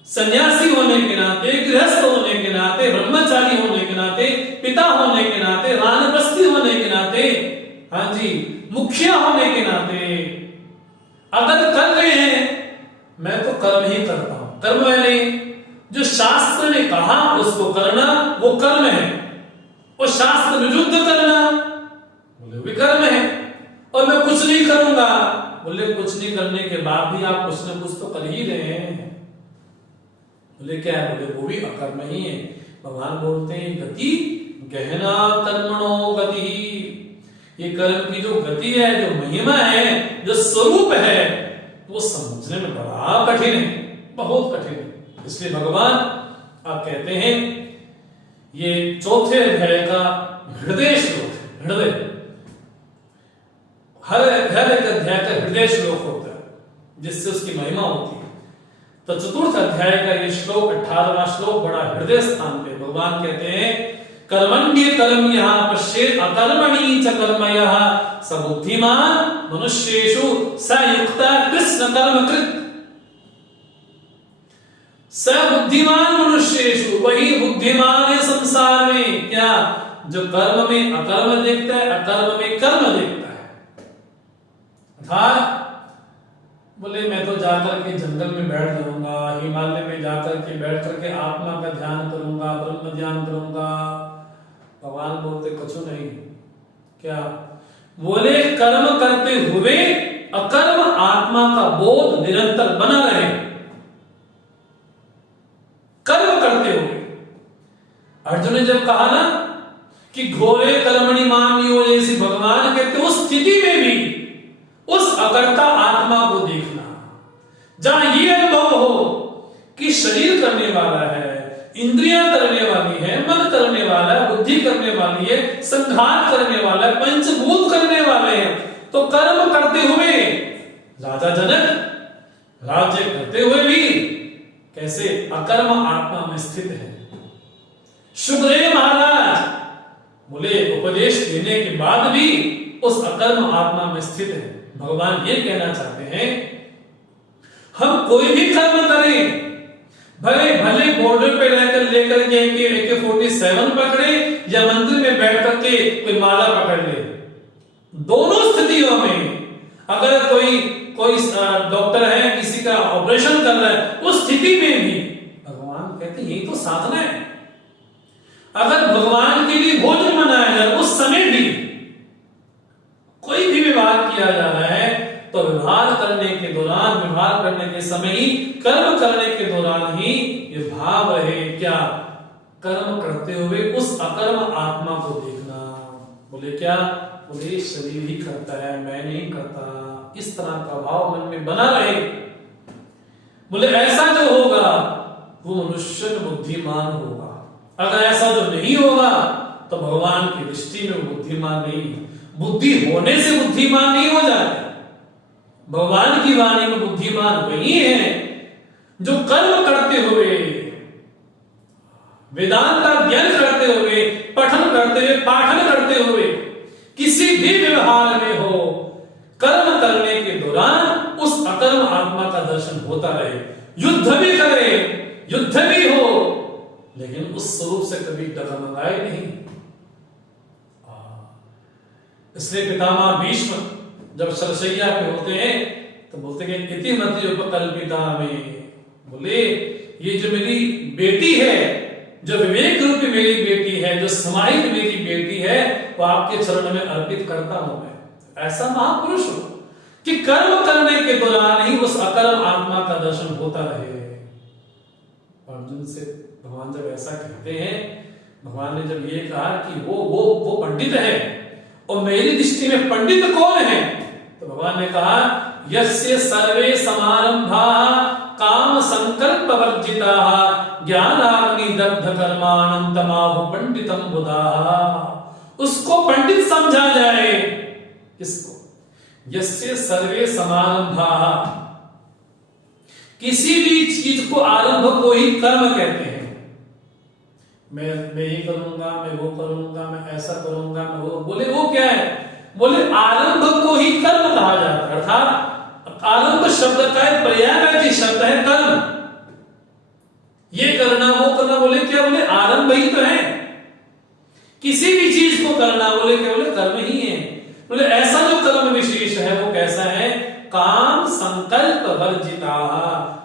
सन्यासी होने के नाते, गृहस्थ होने के नाते, ब्रह्मचारी होने के नाते, पिता होने के नाते, वानप्रस्थी होने के नाते, हाँ जी, मुखिया होने के नाते अगर कर रहे हैं, मैं तो कर्म ही करता हूं। कर्म मैंने जो शास्त्र ने कहा उसको करना वो कर्म है, और शास्त्र विरुद्ध करना बोले विकर्म है। और मैं कुछ नहीं करूंगा, बोले कुछ नहीं करने के बाद भी आप कुछ न कुछ तो कर ही रहे हैं। बोले क्या है? बोले वो भी अकर्म ही है। भगवान बोलते हैं गति गहना कर्मणो गति। ये कर्म की जो गति है, जो महिमा है, जो स्वरूप है, वो समझने में बड़ा कठिन है, बहुत कठिन है। इसलिए भगवान आप कहते हैं, ये चौथे अध्याय का हृदय श्लोक, हृदय हर एक अध्याय का हृदय श्लोक होता है जिससे उसकी महिमा होती है। तो चतुर्थ अध्याय का ये श्लोक 18वां श्लोक बड़ा हृदय स्थान पे भगवान कहते हैं कर्मण्य कर्म यह पश्येत् अकर्मणि च कर्मयः स बुद्धिमान मनुष्येषु स युक्ता कृष्ण कर्म कृत। स बुद्धिमान मनुष्येषु, वही बुद्धिमान है संसार में। क्या? जो कर्म में अकर्म देखता है, अकर्म में कर्म देखता है। बोले मैं तो जाकर के जंगल में बैठ जाऊंगा, हिमालय में जाकर के बैठ करके आत्मा का ध्यान करूंगा, ब्रह्म ध्यान करूंगा। भगवान बोलते कुछ नहीं। क्या? बोले कर्म करते हुए अकर्म आत्मा का बोध निरंतर बना रहे। कर्म करते हुए अर्जुन ने जब कहा ना कि घोरे कर्मणि माम नियोजयसि, भगवान कहते उस स्थिति में भी उस अकर्ता आत्मा को देखना, जहां ये अनुभव हो कि शरीर करने वाला है, इंद्रियां करने वाली है, मन करने वाला है, बुद्धि करने वाली है, संघात करने वाला है, पंचभूत करने वाले हैं। तो कर्म करते हुए राजा जनक राज्य करते हुए भी कैसे अकर्म आत्मा में स्थित है। सुखदेव महाराज बोले उपदेश देने के बाद भी उस अकर्म आत्मा में स्थित है। भगवान ये कहना चाहते हैं हम कोई भी कर्म करें, भले भले बॉर्डर पे रहकर लेकर के AK-47 पकड़े या मंदिर में बैठ करके कोई माला पकड़ ले, दोनों स्थितियों में अगर कोई डॉक्टर है, किसी का ऑपरेशन कर रहा है, उस स्थिति में भी भगवान कहते हैं यही तो साधना है। अगर भगवान के लिए भोजन बनाया जाए उस समय भी कोई भी व्यवहार किया जा रहा है तो व्यवहार करने के दौरान, व्यवहार करने के समय ही, कर्म करने के दौरान ही ये भाव रहे। क्या? कर्म करते हुए उस अकर्म आत्मा को देखना। बोले क्या? बोले शरीर ही करता है, मैं नहीं करता। इस तरह का भाव मन में बना रहे। बोले ऐसा जो होगा वो मनुष्य बुद्धिमान होगा। अगर ऐसा जो नहीं होगा तो भगवान की दृष्टि में बुद्धिमान नहीं। बुद्धि होने से बुद्धिमान नहीं हो जाता। भगवान की वाणी में बुद्धिमान वही है जो कर्म करते हुए, वेदांत का ज्ञान करते हुए, पठन करते हुए, पाठन करते हुए, किसी भी व्यवहार में हो, कर्म करने के दौरान उस अकर्म दर्शन होता रहे, युद्ध भी करे, युद्ध भी हो, लेकिन उस स्वरूप से कभी डगमगाए नहीं। इसलिए पितामह भीष्म जब सरसैया पे होते हैं तो बोलते हैं इति मति उपकल्पिता में, बोले ये जो मेरी बेटी है, जो विवेक रूपी मेरी बेटी है, जो समाहित मेरी बेटी है, वो आपके चरणों में अर्पित करता हूं मैं। ऐसा महापुरुष हो कि कर्म करने के दौरान ही उस अकर्म आत्मा का दर्शन होता रहे। अर्जुन से भगवान जब ऐसा कहते हैं, भगवान ने जब ये कहा कि वो पंडित है और मेरी दृष्टि में पंडित कौन है, तो भगवान ने कहा यस्य सर्वे समारंभा काम संकल्प वर्जिता ज्ञानाग्नि दग्ध कर्माणं तमाहु पंडितम बुधाः। उसको पंडित समझा जाए। किसको? यस्य सर्वे समारंभा, किसी भी चीज को आरंभ को ही कर्म कहते हैं। मैं ये करूंगा, मैं वो करूंगा, मैं ऐसा करूंगा, मैं वो, बोले वो क्या है? बोले आरंभ को ही कर्म कहा जाता है। अर्थात आरंभ शब्द का पर्यायवाची शब्द है कर्म। ये करना वो करना, बोले क्या? बोले आरंभ ही तो है। किसी भी चीज को करना बोले क्या? बोले कर्म ही है। बोले ऐसा जो कर्म विशेष है वो कैसा है? काम संकल्प वर्जिता,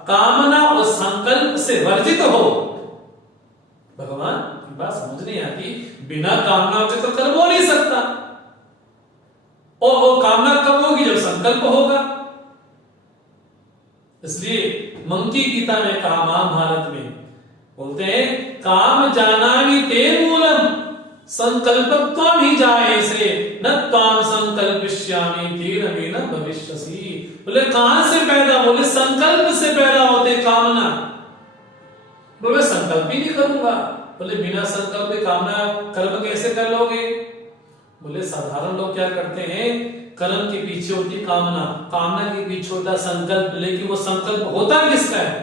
कामना और संकल्प से वर्जित हो। भगवान की बात समझ नहीं आती, बिना कामना के तो कर्म हो नहीं सकता। और कामना कब होगी? जब संकल्प होगा। इसलिए मंकी गीता में कहा, महाभारत में बोलते हैं काम जानामि ते मूलम संकल्पत्वं ही जाए से न त्वां संकल्पिष्यामि तेन मे न भविष्यसि। बोले कहां से पैदा? बोले संकल्प से पैदा होते कामना। बोले संकल्प ही नहीं करूंगा। बोले बिना संकल्प के कामना कर्म कैसे कर लोगे? बोले साधारण लोग क्या करते हैं, कर्म के पीछे होती कामना, कामना के पीछे होता संकल्प, लेकिन वो संकल्प होता किसका है?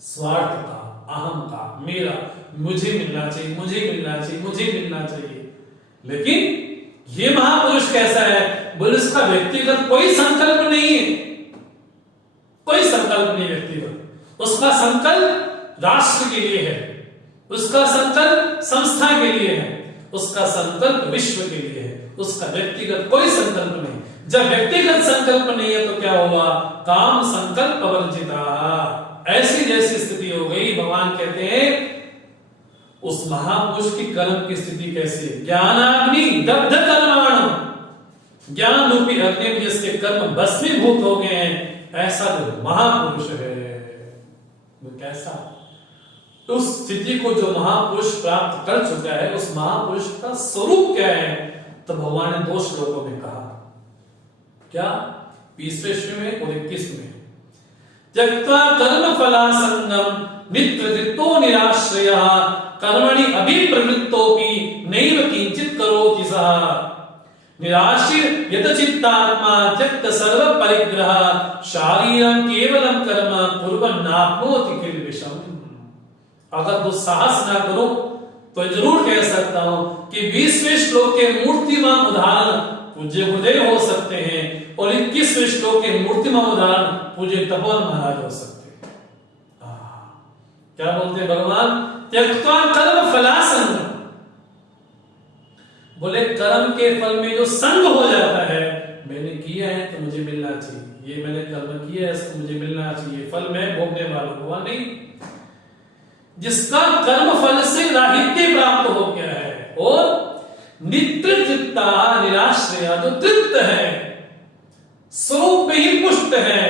स्वार्थ का, अहम का, मेरा, मुझे मिलना चाहिए, मुझे मिलना चाहिए, मुझे मिलना चाहिए। लेकिन ये महापुरुष कैसा है? बोले उसका व्यक्तिगत कोई संकल्प नहीं है, कोई संकल्प नहीं व्यक्तिगत। उसका संकल्प राष्ट्र के लिए है, उसका संकल्प संस्था के लिए है, उसका संकल्प विश्व के लिए है, उसका व्यक्तिगत कोई संकल्प नहीं। जब व्यक्तिगत संकल्प नहीं है तो क्या हुआ? काम संकल्प वर्जिता। ऐसी जैसी स्थिति हो गई, भगवान कहते हैं उस महापुरुष की कर्म की स्थिति कैसी है? ज्ञानाग्नि दग्ध कर्माणि, ज्ञान रूपी अग्नि में जिसके कर्म भस्मीभूत हो गए हैं, ऐसा जो महापुरुष है वो कैसा? उस स्थिति को जो महापुरुष प्राप्त कर चुका है, उस महापुरुष का स्वरूप क्या है? तो भगवान ने 2 श्लोकों में कहा। क्या? 20वें श्लोक में और 21 में। त्यक्त्वा कर्म फलासंगम नित्यजितो निराश्रयः कर्मणि अभिप्रवृत्तोपि नैव किंचित करोति सः निराश्रित यतचित्तात्मा त्यक्त सर्व परिग्रह शारीरं केवलं कर्म कुर्वन्नाप्नोति किल्बिषम्। अगर दुस्साहस ना करो तो जरूर कह सकता हूं कि 20वें श्लोक के मूर्तिमान उदाहरण पूज्य गुरुदेव हो सकते हैं और 21वें श्लोक के मूर्तिमान उदाहरण पूज्य तपोवन महाराज हो सकते हैं। क्या बोलते हैं भगवान? त्यक्त्वा कर्म फलासंग, बोले कर्म के फल में जो संग हो जाता है, मैंने किया है तो मुझे मिलना चाहिए, ये मैंने कर्म किया है इसको मुझे मिलना चाहिए, फल मैं भोगने वाला भगवान नहीं। जिसका कर्म फल से राहित्य प्राप्त हो गया है और नित्य चित्ता निराश्रया, जो तृप्त है, स्वरूप में ही पुष्ट है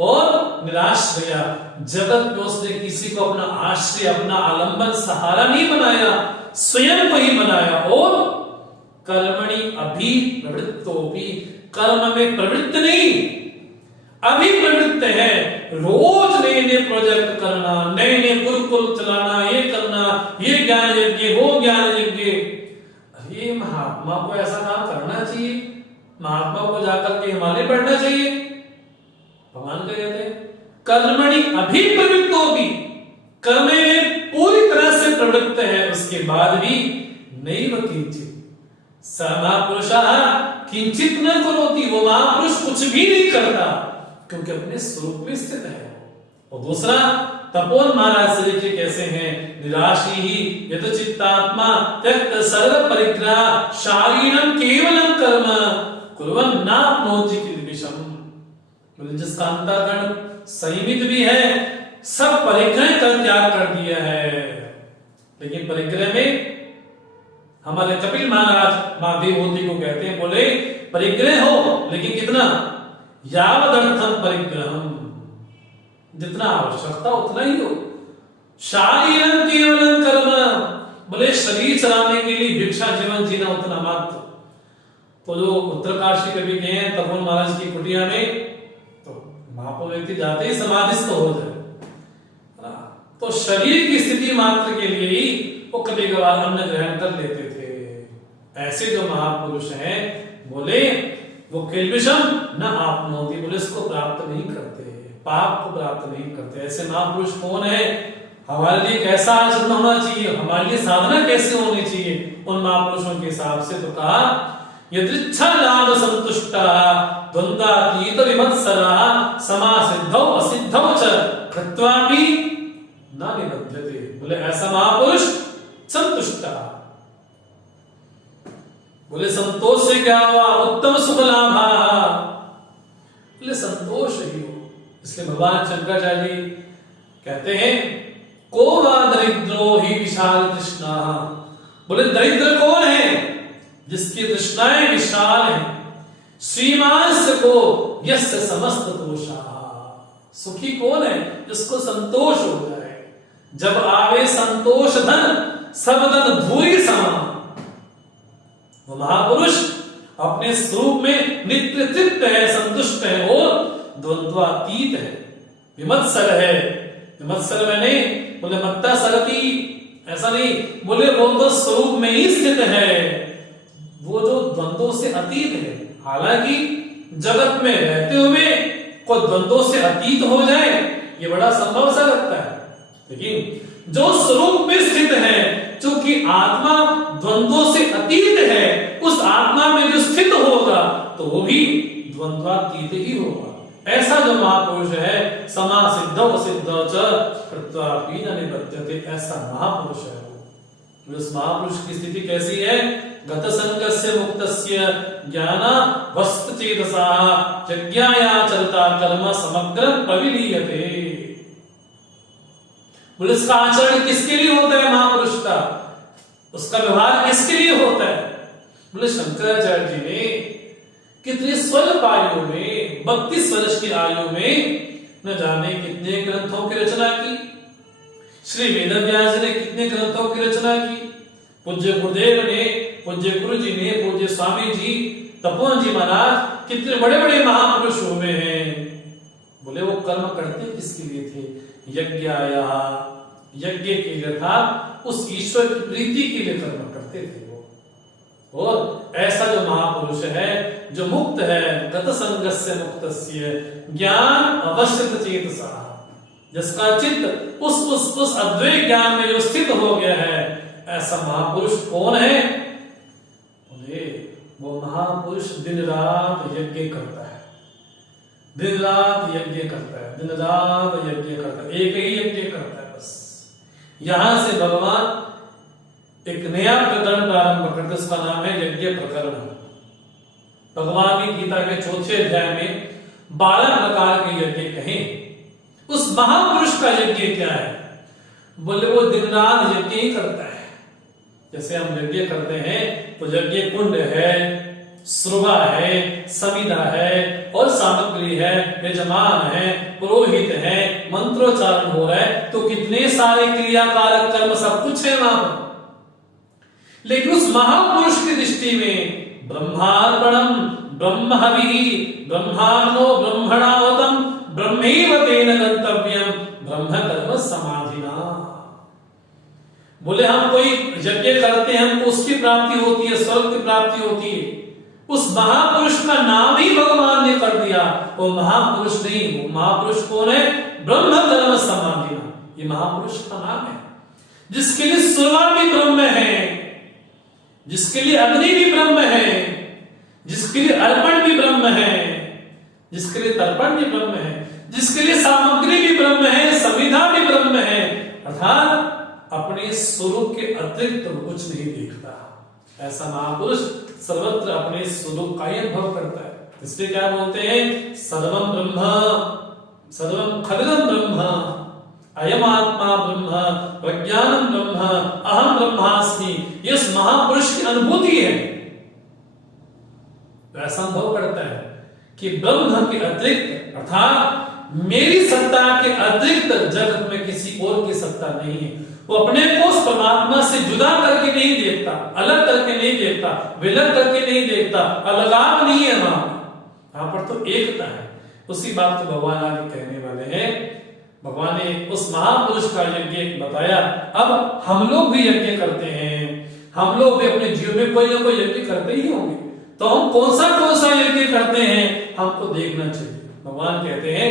और निराश्रया, जगत में उसने किसी को अपना आश्रय, अपना आलंबन, सहारा नहीं बनाया, स्वयं को ही बनाया। और कर्मणि अभिप्रवृत्तोपि, कर्म में प्रवृत्त नहीं, अभिप्रवृत्त है। रोज नए नए प्रोजेक्ट करना, नए नए गुरुकुल चलाना, ये करना, ये ज्ञान यज्ञ, वो ज्ञान यज्ञ। अरे महात्मा को ऐसा काम करना चाहिए, महात्मा को जाकर के हिमालय पढ़ना चाहिए। भगवान क्या कहते हैं? कर्मणि अभिप्रवृत्तोपि, कर्म में पूरी तरह से प्रवृत्त है, उसके बाद भी नैव किंचित, स महापुरुषः किंचित न करोति, वो महापुरुष कुछ भी नहीं करता, क्योंकि अपने स्वरूप में स्थित है। और दूसरा, तपोवन महाराज से देखिए कैसे हैं, निराशी ही यत चित्तात्मा त्यक्त सर्व परिग्रह शारीरम केवलम कर्म कुर्वन् नाप्नोति किल्बिषम्। जिसका अंतःकरण संयमित भी है, सब परिग्रह का त्याग कर दिया है, लेकिन परिग्रह में हमारे कपिल महाराज मां देवहूति को कहते हैं, बोले परिग्रह हो लेकिन कितना, यावदर्थम परिग्रहम, जितना आवश्यकता उतना ही हो। शारीरम केवलम कर्म, बोले शरीर चलाने के लिए भिक्षा जीवन जीना उतना मात्र। तो जो उत्तरकाशी कभी गए हैं तपोवन महाराज की कुटिया में, तो वहां पर व्यक्ति जाते ही समाधिस्थ हो जाए, तो शरीर की स्थिति मात्र के लिए ही वो कभी कभार अन्न ग्रहण कर लेते थे। ऐसे जो महापुरुष हैं, बोले वो किल्बिषम न आपनोति, बोले इसको प्राप्त नहीं करते, पाप को प्राप्त नहीं करते। ऐसे महापुरुष कौन है, हमारे लिए कैसा आचरण होना चाहिए, हमारे लिए साधना कैसे होनी चाहिए, उन महापुरुषों के हिसाब से तो कहा यदृच्छा लाभ संतुष्टा द्वंद्वातीत विमत्सरा समासिद्धौ असिद्धौ च कृत्वापि न निबध्यते। बोले ऐसा महापुरुष संतुष्टा, बोले संतोष से क्या हुआ, उत्तम सुख लाभा, बोले संतोष ही हो। इसलिए भगवान शंकराचार्य जी कहते हैं, को वा दरिद्रो ही विशाल तृष्णा, बोले दरिद्र कौन है, जिसकी तृष्णाएं विशाल हैं, श्रीमांस को यस्य समस्त दोषा, सुखी कौन है, जिसको संतोष हो जाए। जब आवे संतोष धन सब धन धूरी समान, वो महापुरुष अपने स्वरूप में नित्य तृप्त है, संतुष्ट है और द्वंद्वातीत है, विमत्सर है। विमत्सर मैंने बोले मत्ता सरती, ऐसा नहीं, बोले वो तो स्वरूप में ही स्थित है, वो जो द्वंद्वों से अतीत है। हालांकि जगत में रहते हुए कोई द्वंद्वों से अतीत हो जाए, ये बड़ा संभव सा लगता है, लेकिन जो स्वरूप में स्थित है, चूंकि आत्मा द्वंद्वों से अतीत है, उस आत्मा में जो स्थित होगा तो वो भी द्वंद्वातीत ही होगा। ऐसा जो महापुरुष है, समासिद्धौ असिद्धौ च कृत्वापि न निबध्यते, ऐसा महापुरुष है वो। उस महापुरुष की स्थिति कैसी है, गत संगस्य मुक्तस्य ज्ञान वस्त चेतसा यज्ञायाचरता कर्म समग्र प्रविलीयते। बोले इसका आचरण किसके लिए होता है, महापुरुष का, उसका व्यवहार किसके लिए होता है। बोले शंकराचार्य जी ने कितने स्वल्प आयु में, 32 वर्ष की आयु में न जाने कितने ग्रंथों की रचना की। श्री वेदव्यास ने कितने ग्रंथों की रचना की, पूज्य गुरुदेव ने, पूज्य गुरु जी ने, पूज्य स्वामी जी, तपोवन जी महाराज, कितने बड़े बड़े महापुरुष हुए हैं। बोले वो कर्म करते किसके लिए थे, यज्ञाया, यज्ञ के लिए था, उस ईश्वर की प्रीति के लिए कर्म करते थे वो। और ऐसा जो महापुरुष है, जो मुक्त है, गत संगस्य मुक्तस्य ज्ञान अवश्यत चेतसा, जिसका चित्त उस अद्वैत ज्ञान में जो स्थित हो गया है, ऐसा महापुरुष कौन है। बोले वो महापुरुष दिन रात यज्ञ करता है, दिन रात यज्ञ करता है, दिन रात यज्ञ करता है, एक ही यज्ञ करता है बस। यहां से भगवान एक नया प्रकरण प्रारंभ करते, उसका नाम है यज्ञ प्रकरण। भगवान ने गीता के 4 अध्याय में 12 प्रकार के यज्ञ कहे। उस महापुरुष का यज्ञ क्या है, बोले वो दिन रात यज्ञ ही करता है। जैसे हम यज्ञ करते हैं तो यज्ञ कुंड है, श्रुवा है, समिधा है और सामग्री है, यजमान है, पुरोहित है, मंत्रोच्चारण हो रहा है, तो कितने सारे क्रियाकारक कर्म सब कुछ है वहां पर। लेकिन उस महापुरुष की दृष्टि में ब्रह्मार्पणम ब्रह्महविः ब्रह्मार्पणो ब्रह्मणावतम ब्रह्मैव तेन गंतव्यम ब्रह्म कर्म समाधिना। बोले हम कोई यज्ञ करते हैं, हमको उसकी प्राप्ति होती है, स्वर्ग की प्राप्ति होती है। उस महापुरुष का नाम ही भगवान ने कर दिया, वो महापुरुष नहीं, वो महापुरुष कौन है, ब्रह्म कर्म समाधिना, ये महापुरुष का नाम है। जिसके लिए सुरवा भी ब्रह्म है, जिसके लिए अग्नि भी ब्रह्म है, जिसके लिए अर्पण भी ब्रह्म है, जिसके लिए तर्पण भी ब्रह्म है, जिसके लिए सामग्री भी ब्रह्म है, संविधा भी ब्रह्म है, अर्थात अपने स्वरूप के अतिरिक्त तो कुछ नहीं देखता। ऐसा महापुरुष सर्वत्र अपने स्वरूप का ही अनुभव करता है। इसलिए क्या बोलते हैं, सर्वम ब्रह्म, सर्वम खलनम ब्रह्म, अयम आत्मा ब्रह्म, प्रज्ञानम ब्रह्म, अहम ब्रह्मास्मि। ये उस महापुरुष की अनुभूति है, ऐसा अनुभव करता है कि ब्रह्म के अतिरिक्त अर्थात मेरी सत्ता के अतिरिक्त जगत में किसी और की सत्ता नहीं है। वो अपने को उस परमात्मा से जुदा करके नहीं देखता, अलग करके नहीं देखता, विलग करके नहीं देखता, अलगाव नहीं है वहां पर तो एकता है। उसी बात को भगवान आगे कहने वाले हैं। भगवान ने उस महापुरुष का यज्ञ बताया। अब हम लोग भी यज्ञ करते हैं, हम लोग भी अपने जीवन में कोई ना कोई यज्ञ करते ही होंगे, तो हम कौन सा यज्ञ करते हैं हमको देखना चाहिए। भगवान कहते हैं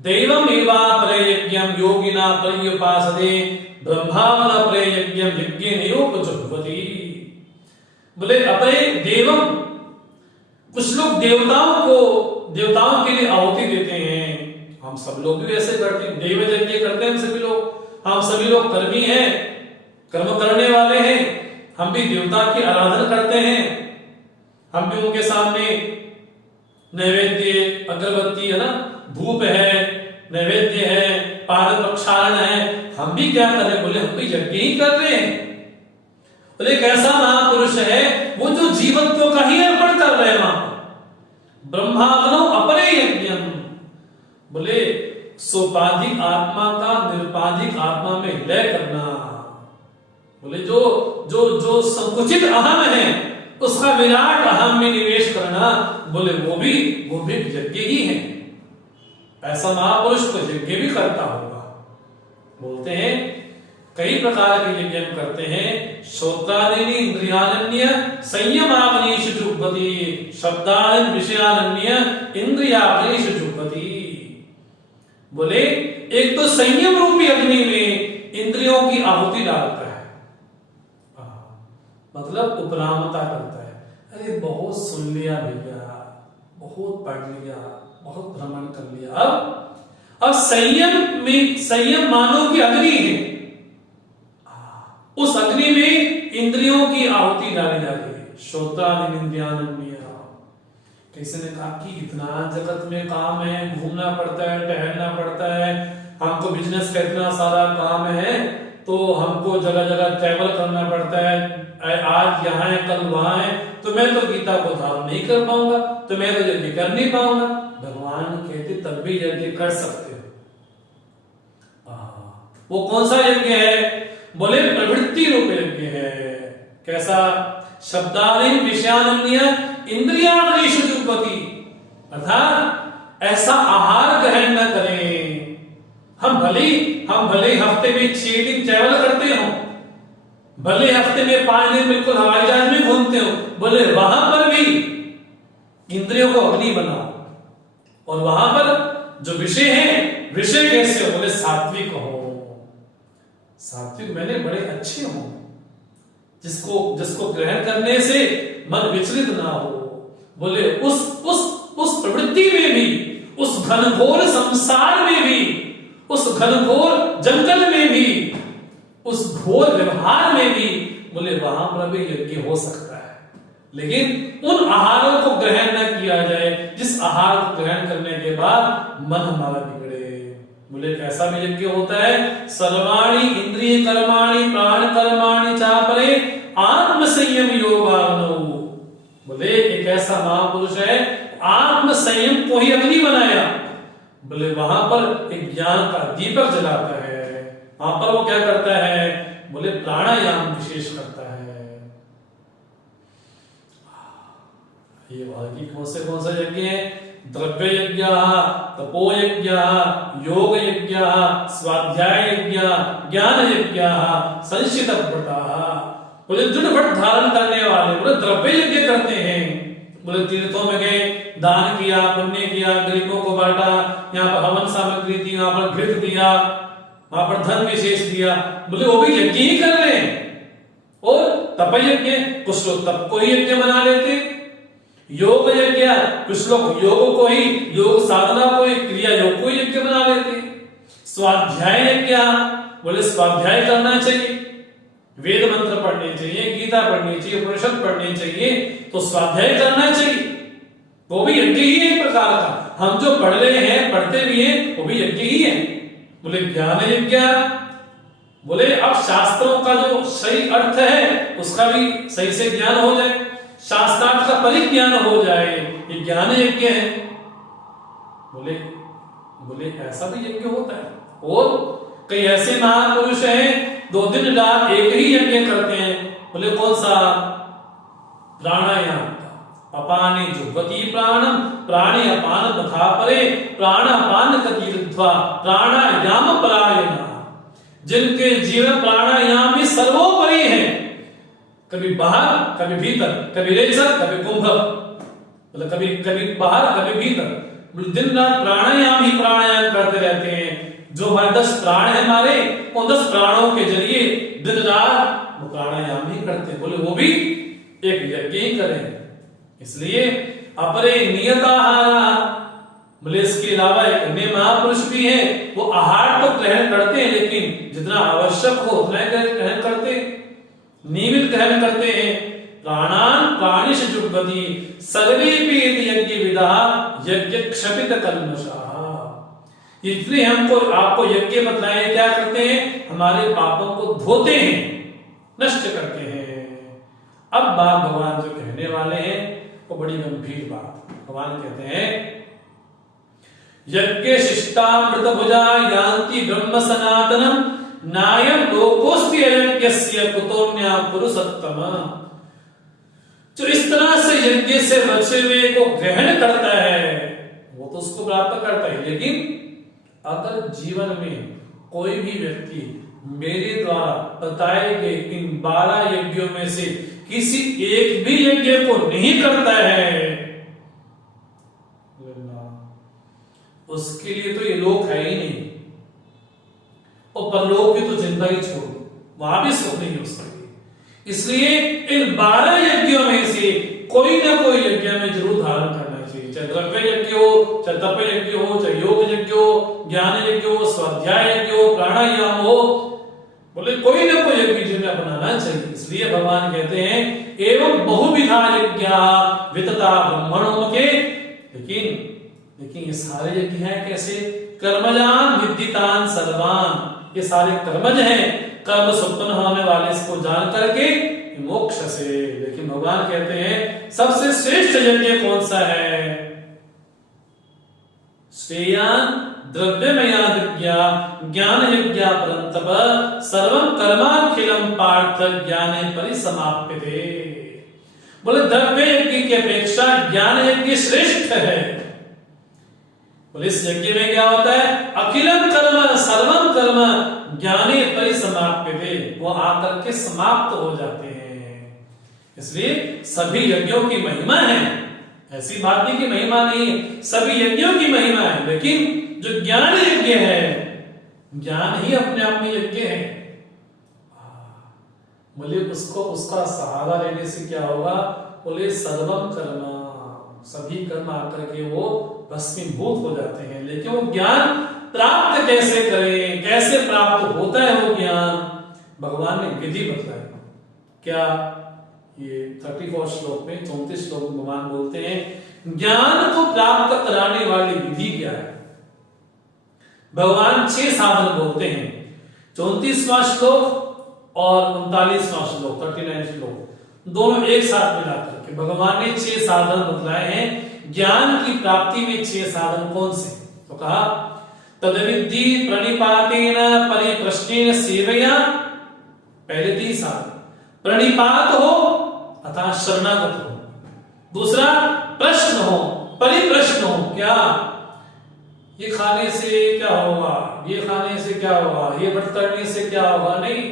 दैवमेवापरे यज्ञं योगिना पर्युपासते ब्रह्मावनापरे यज्ञं यज्ञेनैवोपजुह्वति। बोले अपरे देवम, कुछ लोग देवताओं के लिए आहुति देते हैं। हम सब लोग भी ऐसे करते हैं, देव यज्ञ करते हैं हम सभी लोग कर्मी हैं, कर्म करने वाले हैं। हम भी देवता की आराधना करते हैं, हम भी उनके सामने नैवेद्य, अगरबत्ती है ना, धूप है, नैवेद्य है, पाद प्रक्षालन है, हम भी क्या कर रहे हैं, बोले हम भी यज्ञ ही कर रहे हैं। बोले एक ऐसा महापुरुष है वो जो जीवत्व का ही अर्पण कर रहे हैं वहां ब्रह्मावनो अपरे यज्ञम। बोले सोपाधिक आत्मा का निरुपाधिक आत्मा में लय करना। बोले जो जो जो संकुचित अहम है उसका विराट अहम में निवेश करना, बोले वो भी यज्ञ ही है। ऐसा महापुरुष को यज्ञ भी करता होगा। बोलते हैं कई प्रकार के यज्ञ हम करते हैं। श्रोत्रादीनि इंद्रियानन्य संयमाग्निषु जुह्वति, शब्दादीन विषयानन्य इंद्रियाग्निषु जुह्वति। बोले एक तो संयम रूपी अग्नि में इंद्रियों की आहुति डालता है, मतलब उपरामता करता है। अरे बहुत सुन लिया भैया, बहुत पढ़ लिया, बहुत भ्रमण कर लिया। अब संयम मानव की अग्नि है, उस अग्नि में इंद्रियों की आहुति डाली जा रही है। श्रोत्रादीन इंद्रियानन्य। किसी ने कहा कि इतना जगत में काम है, घूमना पड़ता है, टहलना पड़ता है, हमको बिजनेस का इतना सारा काम है, तो हमको जगह जगह ट्रैवल करना पड़ता है, आज यहाँ है कल वहां है, तो मैं तो गीता को धारण नहीं कर पाऊंगा, तो मैं तो यज्ञ कर नहीं पाऊंगा। भगवान कहते तब भी यज्ञ कर सकते हो। वो कौन सा यज्ञ है, बोले प्रवृत्ति रूप यज्ञ है। कैसा, शब्दादीन विषयानन्य इंद्रियाग्निषु जुह्वति, अर्थात ऐसा आहार ग्रहण न करें। हम भले हफ्ते में 6 दिन ट्रैवल करते हो, भले हफ्ते में 5 दिन बिल्कुल हवाई जहाज में घूमते हो, बोले वहां पर भी इंद्रियों को अग्नि बनाओ। और वहां पर जो विषय है, विषय कैसे हो, बोले सात्विक हो। सात्विक मैंने बड़े अच्छे हो, जिसको ग्रहण करने से मन विचलित ना हो। बोले उस प्रवृत्ति में भी, उस घनघोर संसार में भी, उस घनघोर जंगल में भी, उस घोर व्यवहार में भी, बोले वहां पर भी यज्ञ हो सकता है। लेकिन उन आहारों को ग्रहण न किया जाए जिस आहार को ग्रहण करने के बाद मन हमारा बिगड़े। बोले कैसा भी यज्ञ होता है, सर्वाणि इंद्रिय कर्माणि प्राण कर्माणि चापरे आत्म संयम योगाग्नौ। बोले एक ऐसा महापुरुष है, आत्म संयम को ही अग्नि बनाया। बोले वहां पर एक ज्ञान का दीपक जलाता है। वहां पर वो क्या करता है, बोले प्राणायाम विशेष करता है। ये बाकी कौन से यज्ञ है, द्रव्य यज्ञ, तपो यज्ञ, योग यज्ञ, स्वाध्याय यज्ञ, ज्ञान यज्ञ, संशित व्रता। बोले दृढ़ व्रत धारण करने वाले बोले द्रव्य यज्ञ करते हैं। बोले तीर्थों में गए, दान किया, पुण्य किया, गरीबों को बांटा, यहाँ पर हवन सामग्री दी, यहाँ पर घृत दिया, वहां पर धन विशेष दिया। बोले वो भी यज्ञ ही कर रहे हैं। और तप यज्ञ, कुछ लोग तप को ही यज्ञ बना लेते। योग यज्ञ, कुछ लोग योग को ही, योग साधना को ही, क्रिया योग को ही यज्ञ बना लेते हैं। स्वाध्याय यज्ञ, बोले स्वाध्याय करना चाहिए, वेद मंत्र पढ़ने चाहिए, गीता पढ़नी चाहिए, उपनिषद पढ़नी चाहिए, तो स्वाध्याय करना चाहिए, वो भी यज्ञ ही है एक प्रकार का। हम जो पढ़ रहे हैं, पढ़ते भी हैं, वो भी यज्ञ ही है। बोले ज्ञान यज्ञ, बोले अब शास्त्रों का जो सही अर्थ है उसका भी सही से ज्ञान हो जाए, शास्त्रार्थ का परिज्ञान हो जाए, ये ज्ञान यज्ञ है। बोले बोले ऐसा भी यज्ञ होता है। और कई ऐसे महापुरुष हैं 2 दिन रात एक ही यज्ञ करते हैं। बोले कौन सा? प्राणायाम का। अपाने जुह्वति प्राणम प्राणे अपान तथा परे प्राण अपान कतिर्ध्वा प्राणायाम परायण, जिनके जीवन प्राणायाम ही सर्वोपरि है, कभी बाहर कभी भीतर, कभी रेचक कभी कुंभ, मतलब कभी कभी बाहर कभी भीतर, दिन रात प्राणायाम ही प्राणायाम करते रहते हैं। जो हमारे 10 प्राण है हमारे, उन 10 प्राणों के जरिए दिन रात वो प्राणायाम ही करते हैं। बोले वो भी एक यज्ञ ही करें। इसलिए अपरे नियताहारा, बोले इसके अलावा एक अन्य महापुरुष भी है, वो आहार तो ग्रहण करते हैं, लेकिन जितना आवश्यक हो उतना ग्रहण करते हैं, नियमित ग्रहण करते हैं। प्राणान प्राणिश जुह्वति सर्वेपि यज्ञ विदा यज्ञ क्षपित कल्मषा। इसलिए हमको आपको यज्ञ बतलाए क्या करते हैं? हमारे पापों को धोते हैं, नष्ट करते हैं। अब बात भगवान जो कहने वाले हैं वो बड़ी गंभीर बात। भगवान कहते हैं यज्ञ शिष्टामृत भुजा यान्ति ब्रह्म सनातनम नायम लोकोस्ति अयज्ञस्य कुतोन्या पुरुषोत्तम। जो इस तरह से यज्ञ से बचे हुए को ग्रहण करता है वो तो उसको प्राप्त करता है, लेकिन अगर जीवन में कोई भी व्यक्ति मेरे द्वारा बताए गए इन 12 यज्ञों में से किसी एक भी यज्ञ को नहीं करता है, उसके लिए तो ये लोक है ही नहीं, और परलोक की तो चिंता ही छोड़, वहां भी सुख नहीं हो सकती। इसलिए इन 12 यज्ञों में से कोई ना कोई यज्ञ में जरूर धारण करना चाहिए, चाहे द्रव्य यज्ञ हो, चाहे तप यज्ञ हो, चाहे योग यज्ञ हो, ज्ञान यज्ञ हो, स्वाध्याय यज्ञ हो, प्राणायाम हो, बोले कोई ना कोई यज्ञ जिन्हें अपनाना चाहिए। इसलिए भगवान कहते हैं एवं बहुविधा यज्ञ वितता ब्रह्मणों के, लेकिन ये सारे यज्ञ हैं कैसे? कर्मजान विद्यितान सर्वान, ये सारे कर्मज हैं, कर्म से उत्पन्न होने वाले इसको जान करके मोक्ष से। लेकिन भगवान कहते हैं सबसे श्रेष्ठ यज्ञ कौन सा है? श्रेयान द्रव्यमयादिज्ञा ज्ञान यज्ञ परंतप सर्वं कर्माखिलम पार्थ ज्ञाने परिसमाप्यते। बोले द्रव्य यज्ञ की अपेक्षा ज्ञान यज्ञ श्रेष्ठ है। बोले इस यज्ञ में क्या होता है? अखिलम कर्म सर्वं कर्म ज्ञाने परिसमाप्यते, वो आकर के समाप्त हो जाते हैं। इसलिए सभी यज्ञों की महिमा है, ऐसी बात नहीं कि महिमा नहीं है, सभी यज्ञों की महिमा है, लेकिन जो ज्ञान यज्ञ है, ज्ञान ही अपने आप में यज्ञ है। बोले उसको उसका सहारा लेने से क्या होगा? बोले सर्वम कर्म, सभी कर्म आकर के वो भस्मीभूत हो जाते हैं। लेकिन वो ज्ञान प्राप्त कैसे करें, कैसे प्राप्त होता है वो ज्ञान? भगवान ने विधि बताई। क्या? ये 34 श्लोक में 34 श्लोक में भगवान बोलते हैं ज्ञान को प्राप्त कराने वाली विधि क्या है? भगवान 6 साधन बोलते हैं। 34वां श्लोक और 39वां श्लोक 39 श्लोक दोनों एक साथ मिलाकर के भगवान ने 6 साधन बतलाए हैं। ज्ञान की प्राप्ति में 6 साधन कौन से? तो कहा तद्विद्धि प्रणिपातेन परिप्रश्नेन सेवया, पहले 3 साधन, प्रणिपात हो अर्थात शरणागत हो, दूसरा प्रश्न हो, परिप्रश्न हो, क्या ये खाने से क्या होगा, ये खाने से क्या होगा, ये व्रत करने से क्या होगा, नहीं,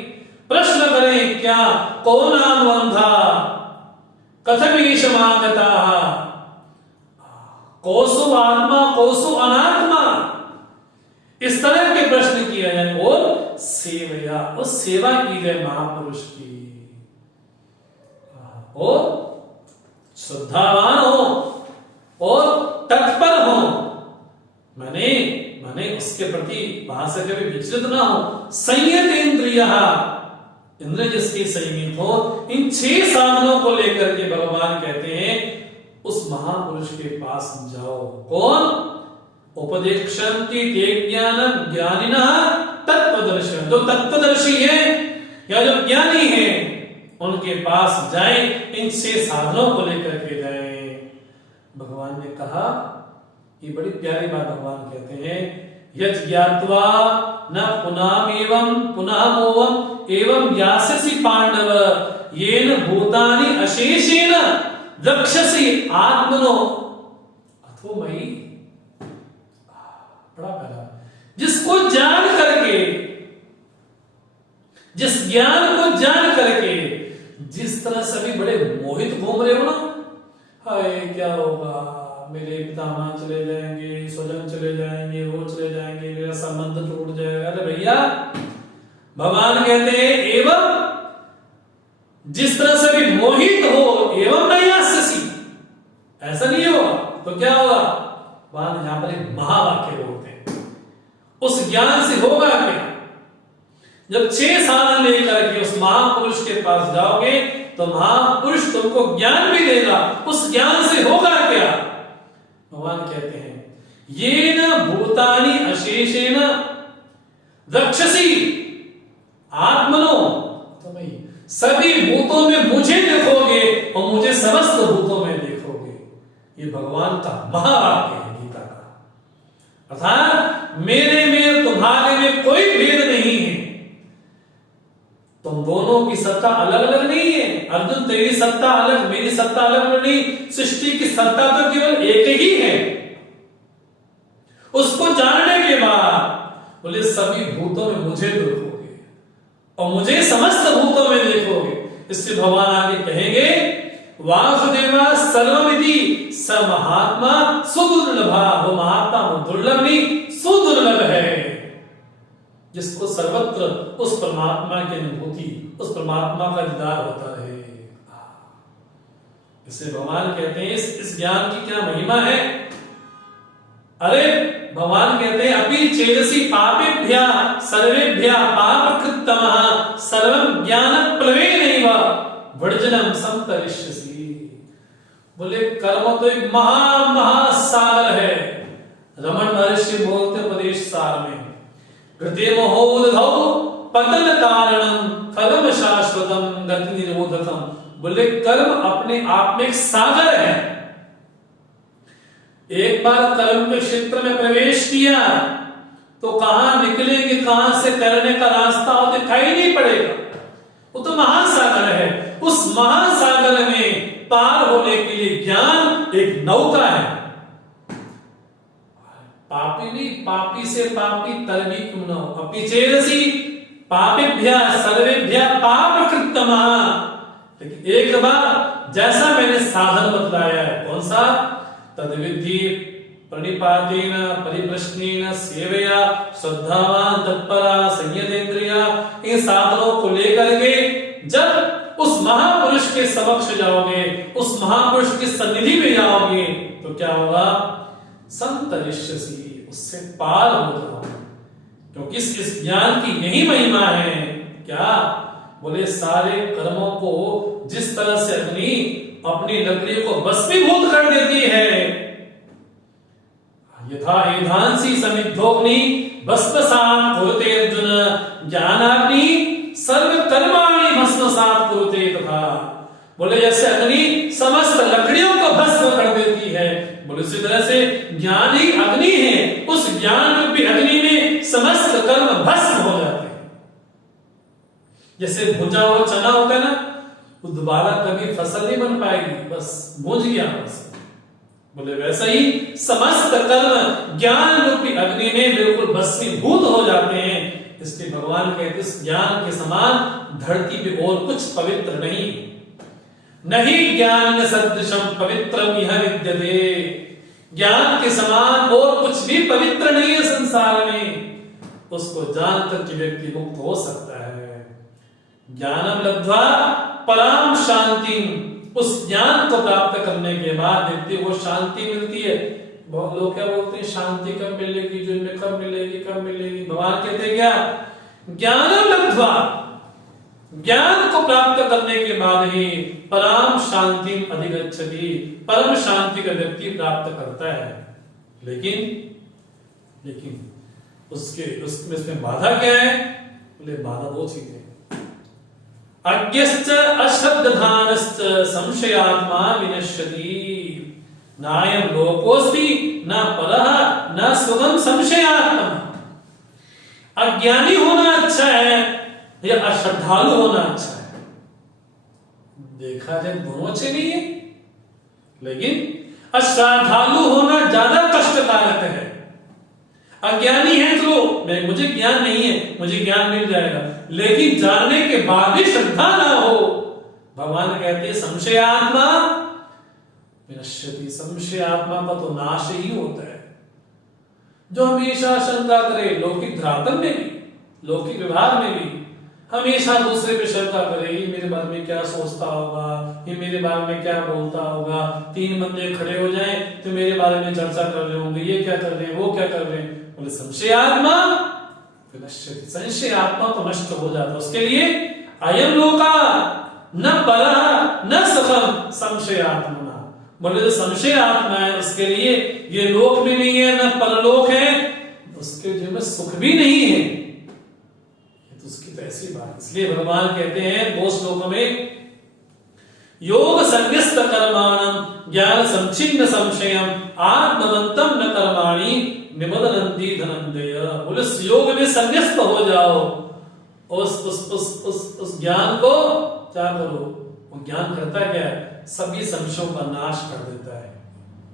प्रश्न करें क्या कौन आमवंधा कथमीश मांगता कोसु आत्मा कोसु अनात्मा, इस तरह के प्रश्न किए जाए और सेवया, उस सेवा की जाए महापुरुष की, और श्रद्धावान हो उसके प्रति वहां से कभी विचलित ना हो। संयत इंद्रिय, इंद्रिय जिसकी संयमित हो, इन 6 साधनों को लेकर के भगवान कहते हैं उस महापुरुष के पास जाओ। कौन? उपदेक्षन्ति ते ज्ञानं ज्ञानिनः तत्त्वदर्शिनः, जो तत्वदर्शी है या जो ज्ञानी है उनके पास जाएं, इन 6 साधनों को लेकर के जाएं। भगवान ने कहा, ये बड़ी प्यारी बात भगवान कहते हैं, यत् ज्ञात्वा न पुनमेवं पुनः मोहम् एवं यास्यसि पांडव येन भूतानि अशेषेण रक्षसि आत्मनो अथो मयि। बड़ा प्यारा, जिसको जान करके, जिस ज्ञान को जान करके जिस तरह से अभी बड़े मोहित घूम रहे हो ना, हाय क्या होगा, मेरे पितामह चले जाएंगे, स्वजन चले जाएंगे, वो चले जाएंगे, मेरा संबंध टूट जाएगा। अरे भैया, भगवान कहते हैं एवं, जिस तरह से भी मोहित हो, एवं नहीं आस्यसि, ऐसा नहीं होगा तो क्या होगा? भगवान यहां पर एक महावाक्य बोलते हैं, उस ज्ञान से होगा क्या? जब 6 साधन लेकर के उस महापुरुष के पास जाओगे तो महापुरुष तुमको ज्ञान भी देगा, उस ज्ञान से होगा क्या? भगवान कहते हैं येन भूतानि अशेषेण रक्षसि आत्मनो, तो भाई सभी भूतों में मुझे देखोगे और मुझे समस्त भूतों में देखोगे। ये भगवान का महावाक्य है गीता का, अर्थात मेरे में तुम्हारे में कोई भेद नहीं है, तुम दोनों की सत्ता अलग अलग नहीं है। अर्जुन, तेरी सत्ता अलग, मेरी सत्ता अलग नहीं, सृष्टि की सत्ता तो केवल एक ही है। उसको जानने के बाद बोले सभी भूतों में मुझे देखोगे और मुझे समस्त भूतों में देखोगे। इससे भगवान आगे कहेंगे वासुदेवा सर्वमिति स महात्मा सुदुर्लभा, वो महात्मा दुर्लभ नहीं सुदुर्लभ है, जिसको सर्वत्र उस परमात्मा की अनुभूति, उस परमात्मा का दीदार होता रहे। इसे भगवान कहते हैं इस ज्ञान की क्या महिमा है। अरे भगवान कहते हैं अपि चेदसि पापेभ्यः सर्वेभ्यः पापकृत्तमः सर्वं ज्ञानप्लवेनैव वर्जनं संतरिष्यसि। बोले कर्म तो एक महासागर है। रमण महर्षि बोलते उपदेश सार में, कृते महोदधौ पतन कारणम फलम शाश्वतम गति निरोधकम। बोले कर्म अपने आप में एक सागर है। एक बार कर्म के क्षेत्र में प्रवेश किया तो कहां निकलेंगे, कहां से करने का रास्ता हो दिखाई नहीं पड़ेगा। वो तो महासागर है। उस महासागर में पार होने के लिए ज्ञान एक नौका है। पापी नहीं, पापी से पापी तरवी क्यों न हो। अपि चेदसि पापेभ्यः सर्वेभ्यः पापकृत्तमः। लेकिन एक बार जैसा मैंने साधन बतलाया है, कौन सा? तद्विद्धि प्रणिपातेन परिप्रश्नेन सेवया श्रद्धावान तत्परा संयतेन्द्रिया। इन साधनों को लेकर के जब उस महापुरुष के समक्ष जाओगे, उस महापुरुष की सन्निधि में जाओगे तो क्या होगा? संतरिष्यसि, उससे पार हो जाओ। क्योंकि इस ज्ञान की यही महिमा है। क्या? बोले सारे कर्मों को जिस तरह से अग्नि अपनी लकड़ी को भस्मीभूत कर देती है, यथा ईधांसी समिद्धोग्नि भस्मसात् कुरुते अर्जुन ज्ञानाग्नि सर्व कर्माणि भस्मसात् कुरुते। तथा बोले जैसे अग्नि समस्त लकड़ियों को भस्म कर देती है, बोले इसी तरह से ज्ञान ही अग्नि है। उस ज्ञान रूपी अग्नि में समस्त कर्म भस्म हो जाते हैं। जैसे भुजा हुआ चना होता है ना, वो दोबारा कभी फसल नहीं बन पाएगी, बस भूज गया बस। बोले वैसा ही समस्त कर्म ज्ञान रूपी अग्नि में बिल्कुल भस्मीभूत हो जाते हैं। इसलिए भगवान कहते इस ज्ञान के समान धरती पे और कुछ पवित्र नहीं, नहीं ज्ञान सदृशम पवित्रम इह विद्यते। ज्ञान के समान और कुछ भी पवित्र नहीं है संसार में। उसको जानकर के व्यक्ति मुक्त हो सकता है। ज्ञानम लब्ध्वा पराम शांति, उस ज्ञान को प्राप्त करने के बाद व्यक्ति को शांति मिलती है। बहुत लोग क्या बोलते हैं, शांति कब मिलेगी, जो इनमें कब मिलेगी, कब मिलेगी। भगवान कहते हैं क्या, ज्ञानम लब्ध्वा, ज्ञान को प्राप्त करने के बाद ही परम शांति अधिगच्छति, परम शांति का व्यक्ति प्राप्त करता है। लेकिन उसमें इसमें बाधा क्या है? बोले बाधा दो चीजें, अज्ञश्च अश्रद्धानश्च संशयात्मा विनश्यति, नायं लोकोस्ति न परः न सुगम संशयात्मा। अज्ञानी होना अच्छा है या अश्रद्धालु होना अच्छा है? देखा जाए दोनों अच्छे नहीं है, लेकिन अश्रद्धालु होना ज्यादा कष्टकारक है। अज्ञानी है तो मुझे ज्ञान नहीं है, मुझे ज्ञान मिल जाएगा, लेकिन जानने के बाद भी श्रद्धा ना हो, भगवान कहते हैं संशयात्मा विनश्यति, संशयात्मा का तो नाश ही होता है। जो हमेशा शंका करे, लौकिक धरातल में भी, लौकिक व्यवहार में भी हमेशा दूसरे पे शंका करे, ये मेरे बारे में क्या सोचता होगा, ये मेरे बारे में क्या बोलता होगा, तीन बंदे खड़े हो जाएं तो मेरे बारे में चर्चा कर रहे होंगे, ये क्या कर रहे हैं, वो क्या कर रहे हैं। बोले संशयात्मा विनश्यति, संशय आत्मा तो नष्ट हो जाता है। उसके लिए अयम लोका न परः न सुखम संशयात्मा, बोले जो संशय आत्मा है उसके लिए ये लोक भी नहीं है न परलोक है, उसके जीवन में सुख भी नहीं है, तो उसकी तो ऐसी बात। इसलिए भगवान कहते हैं दो श्लोकों में, योग संन्यस्त कर्माणं ज्ञान संचिन्न संशयम आत्मवंतम न कर्माणि निबधनन्ति धनंजय। बोले योग में संन्यस्त हो जाओ, उस ज्ञान को क्या करो, वो ज्ञान करता क्या है, सभी संशयों का नाश कर देता है।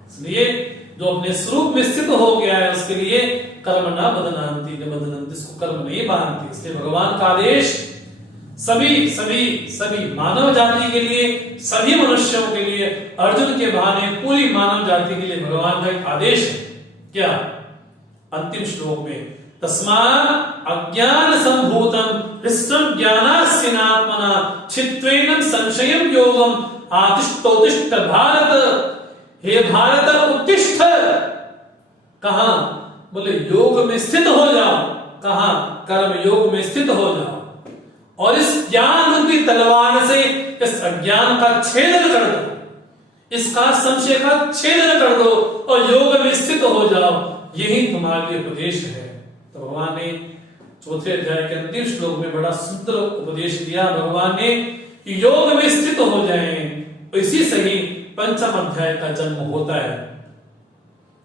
इसलिए जो अपने स्वरूप में स्थित हो गया है उसके लिए कर्म ना बदनांति न बदनंति, इसको कर्म नहीं बांधती। इसलिए भगवान का आदेश सभी सभी सभी मानव जाति के लिए, सभी मनुष्यों के लिए, अर्जुन के बहाने पूरी मानव जाति के लिए भगवान का एक आदेश है। क्या? अंतिम श्लोक में तस्मात् अज्ञान संभूतम हृष्टं ज्ञानास्यनात्मना छित्त्वेन संशयं योगम आतिष्ठोतिष्ठ भारत, हे भारत उत्तिष्ठ। कहां? बोले योग में स्थित हो जाओ। कहां? कर्म योग में स्थित हो जाओ और इस ज्ञान की तलवार से इस अज्ञान का छेदन कर दो, इसका संशय का छेदन कर दो और योग में स्थित हो जाओ, यही तुम्हारे लिए उपदेश है। तो भगवान ने चौथे अध्याय के अंतिम श्लोक में बड़ा सुंदर उपदेश दिया भगवान ने कि योग में स्थित हो जाएं, इसी से ही पंचम अध्याय का जन्म होता है।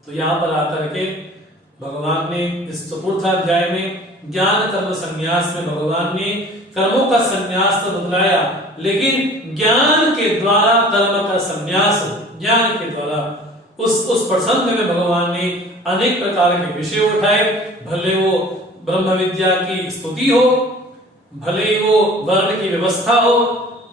तो यहां पर आकर के भगवान ने इस चतुर्थ अध्याय में ज्ञान कर्म संन्यास में भगवान ने कर्मों का संन्यास तो बतलाया, लेकिन ज्ञान के द्वारा कर्म का संन्यास, ज्ञान के द्वारा उस प्रसंग में भगवान ने अनेक प्रकार के विषय उठाए। भले वो ब्रह्म विद्या की स्तुति हो, भले वो वर्ण की व्यवस्था हो,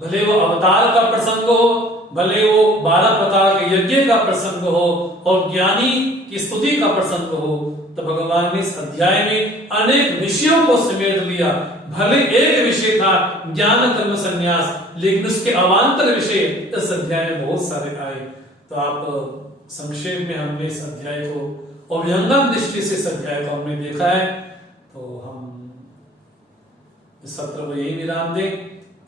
भले वो अवतार का प्रसंग हो, भले वो 12 प्रकार के यज्ञ का प्रसंग हो और ज्ञानी की स्तुति का प्रसंग हो, तो भगवान ने इस अध्याय में अनेक विषयों को समेट लिया। भले एक विषय था ज्ञान कर्म संन्यास, लेकिन उसके अवान्तर विषय इस अध्याय में बहुत सारे आए। तो आप संक्षेप में हमने इस अध्याय को अभ्यंगम दृष्टि से इस अध्याय को हमने देखा है। तो हम इस सत्र को यही विराम दें,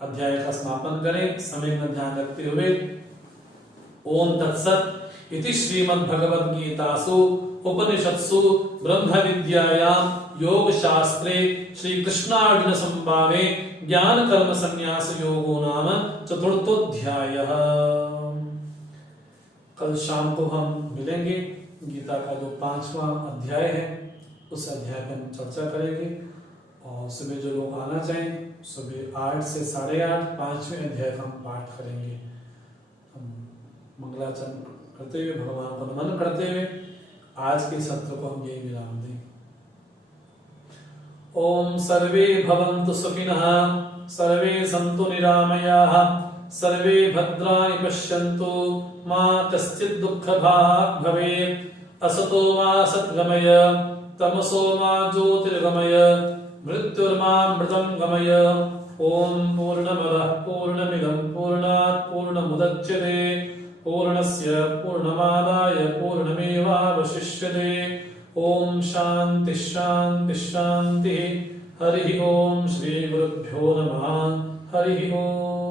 अध्याय का समापन करें, समय में ध्यान रखते हुए। ओम तत्सत् इति श्रीमद् भगवद गीतासु उपनिषत्सु ब्रह्म विद्यायां योग शास्त्रे श्री कृष्णार्जुन संवादे ज्ञान कर्म संन्यास योगो नाम चतुर्थोध्यायः। कल शाम को हम मिलेंगे, गीता का जो 5वां अध्याय है उस अध्याय पर हम चर्चा करेंगे। और सुबह जो लोग आना चाहें सुबह 8 से 8:30 5वें अध्याय का हम पाठ करेंगे। हम मंगलाचरण करते हुए, भगवान को नमन करते हुए आज के सत्र को हम यही विराम दें। ओम सर्वे भवन्तु सुखिनः, सर्वे सन्तु निरामयाः, सर्वे भद्राणि पश्यन्तु, मा कश्चित् दुःखभाग् भवेत्। असतो मा सद्गमय, तमसो मा ज्योतिर्गमय, मृत्युर्मामृतं गमय। ओम पूर्णमदः पूर्णमिदं पूर्णात् पूर्णमुदच्यते पूर्णस्य पूर्णमादाय पूर्णमेवावशिष्यते। ओम शांति शांति शांति। हरि ओम। श्री गुरुभ्यो नमः। हरि ओम।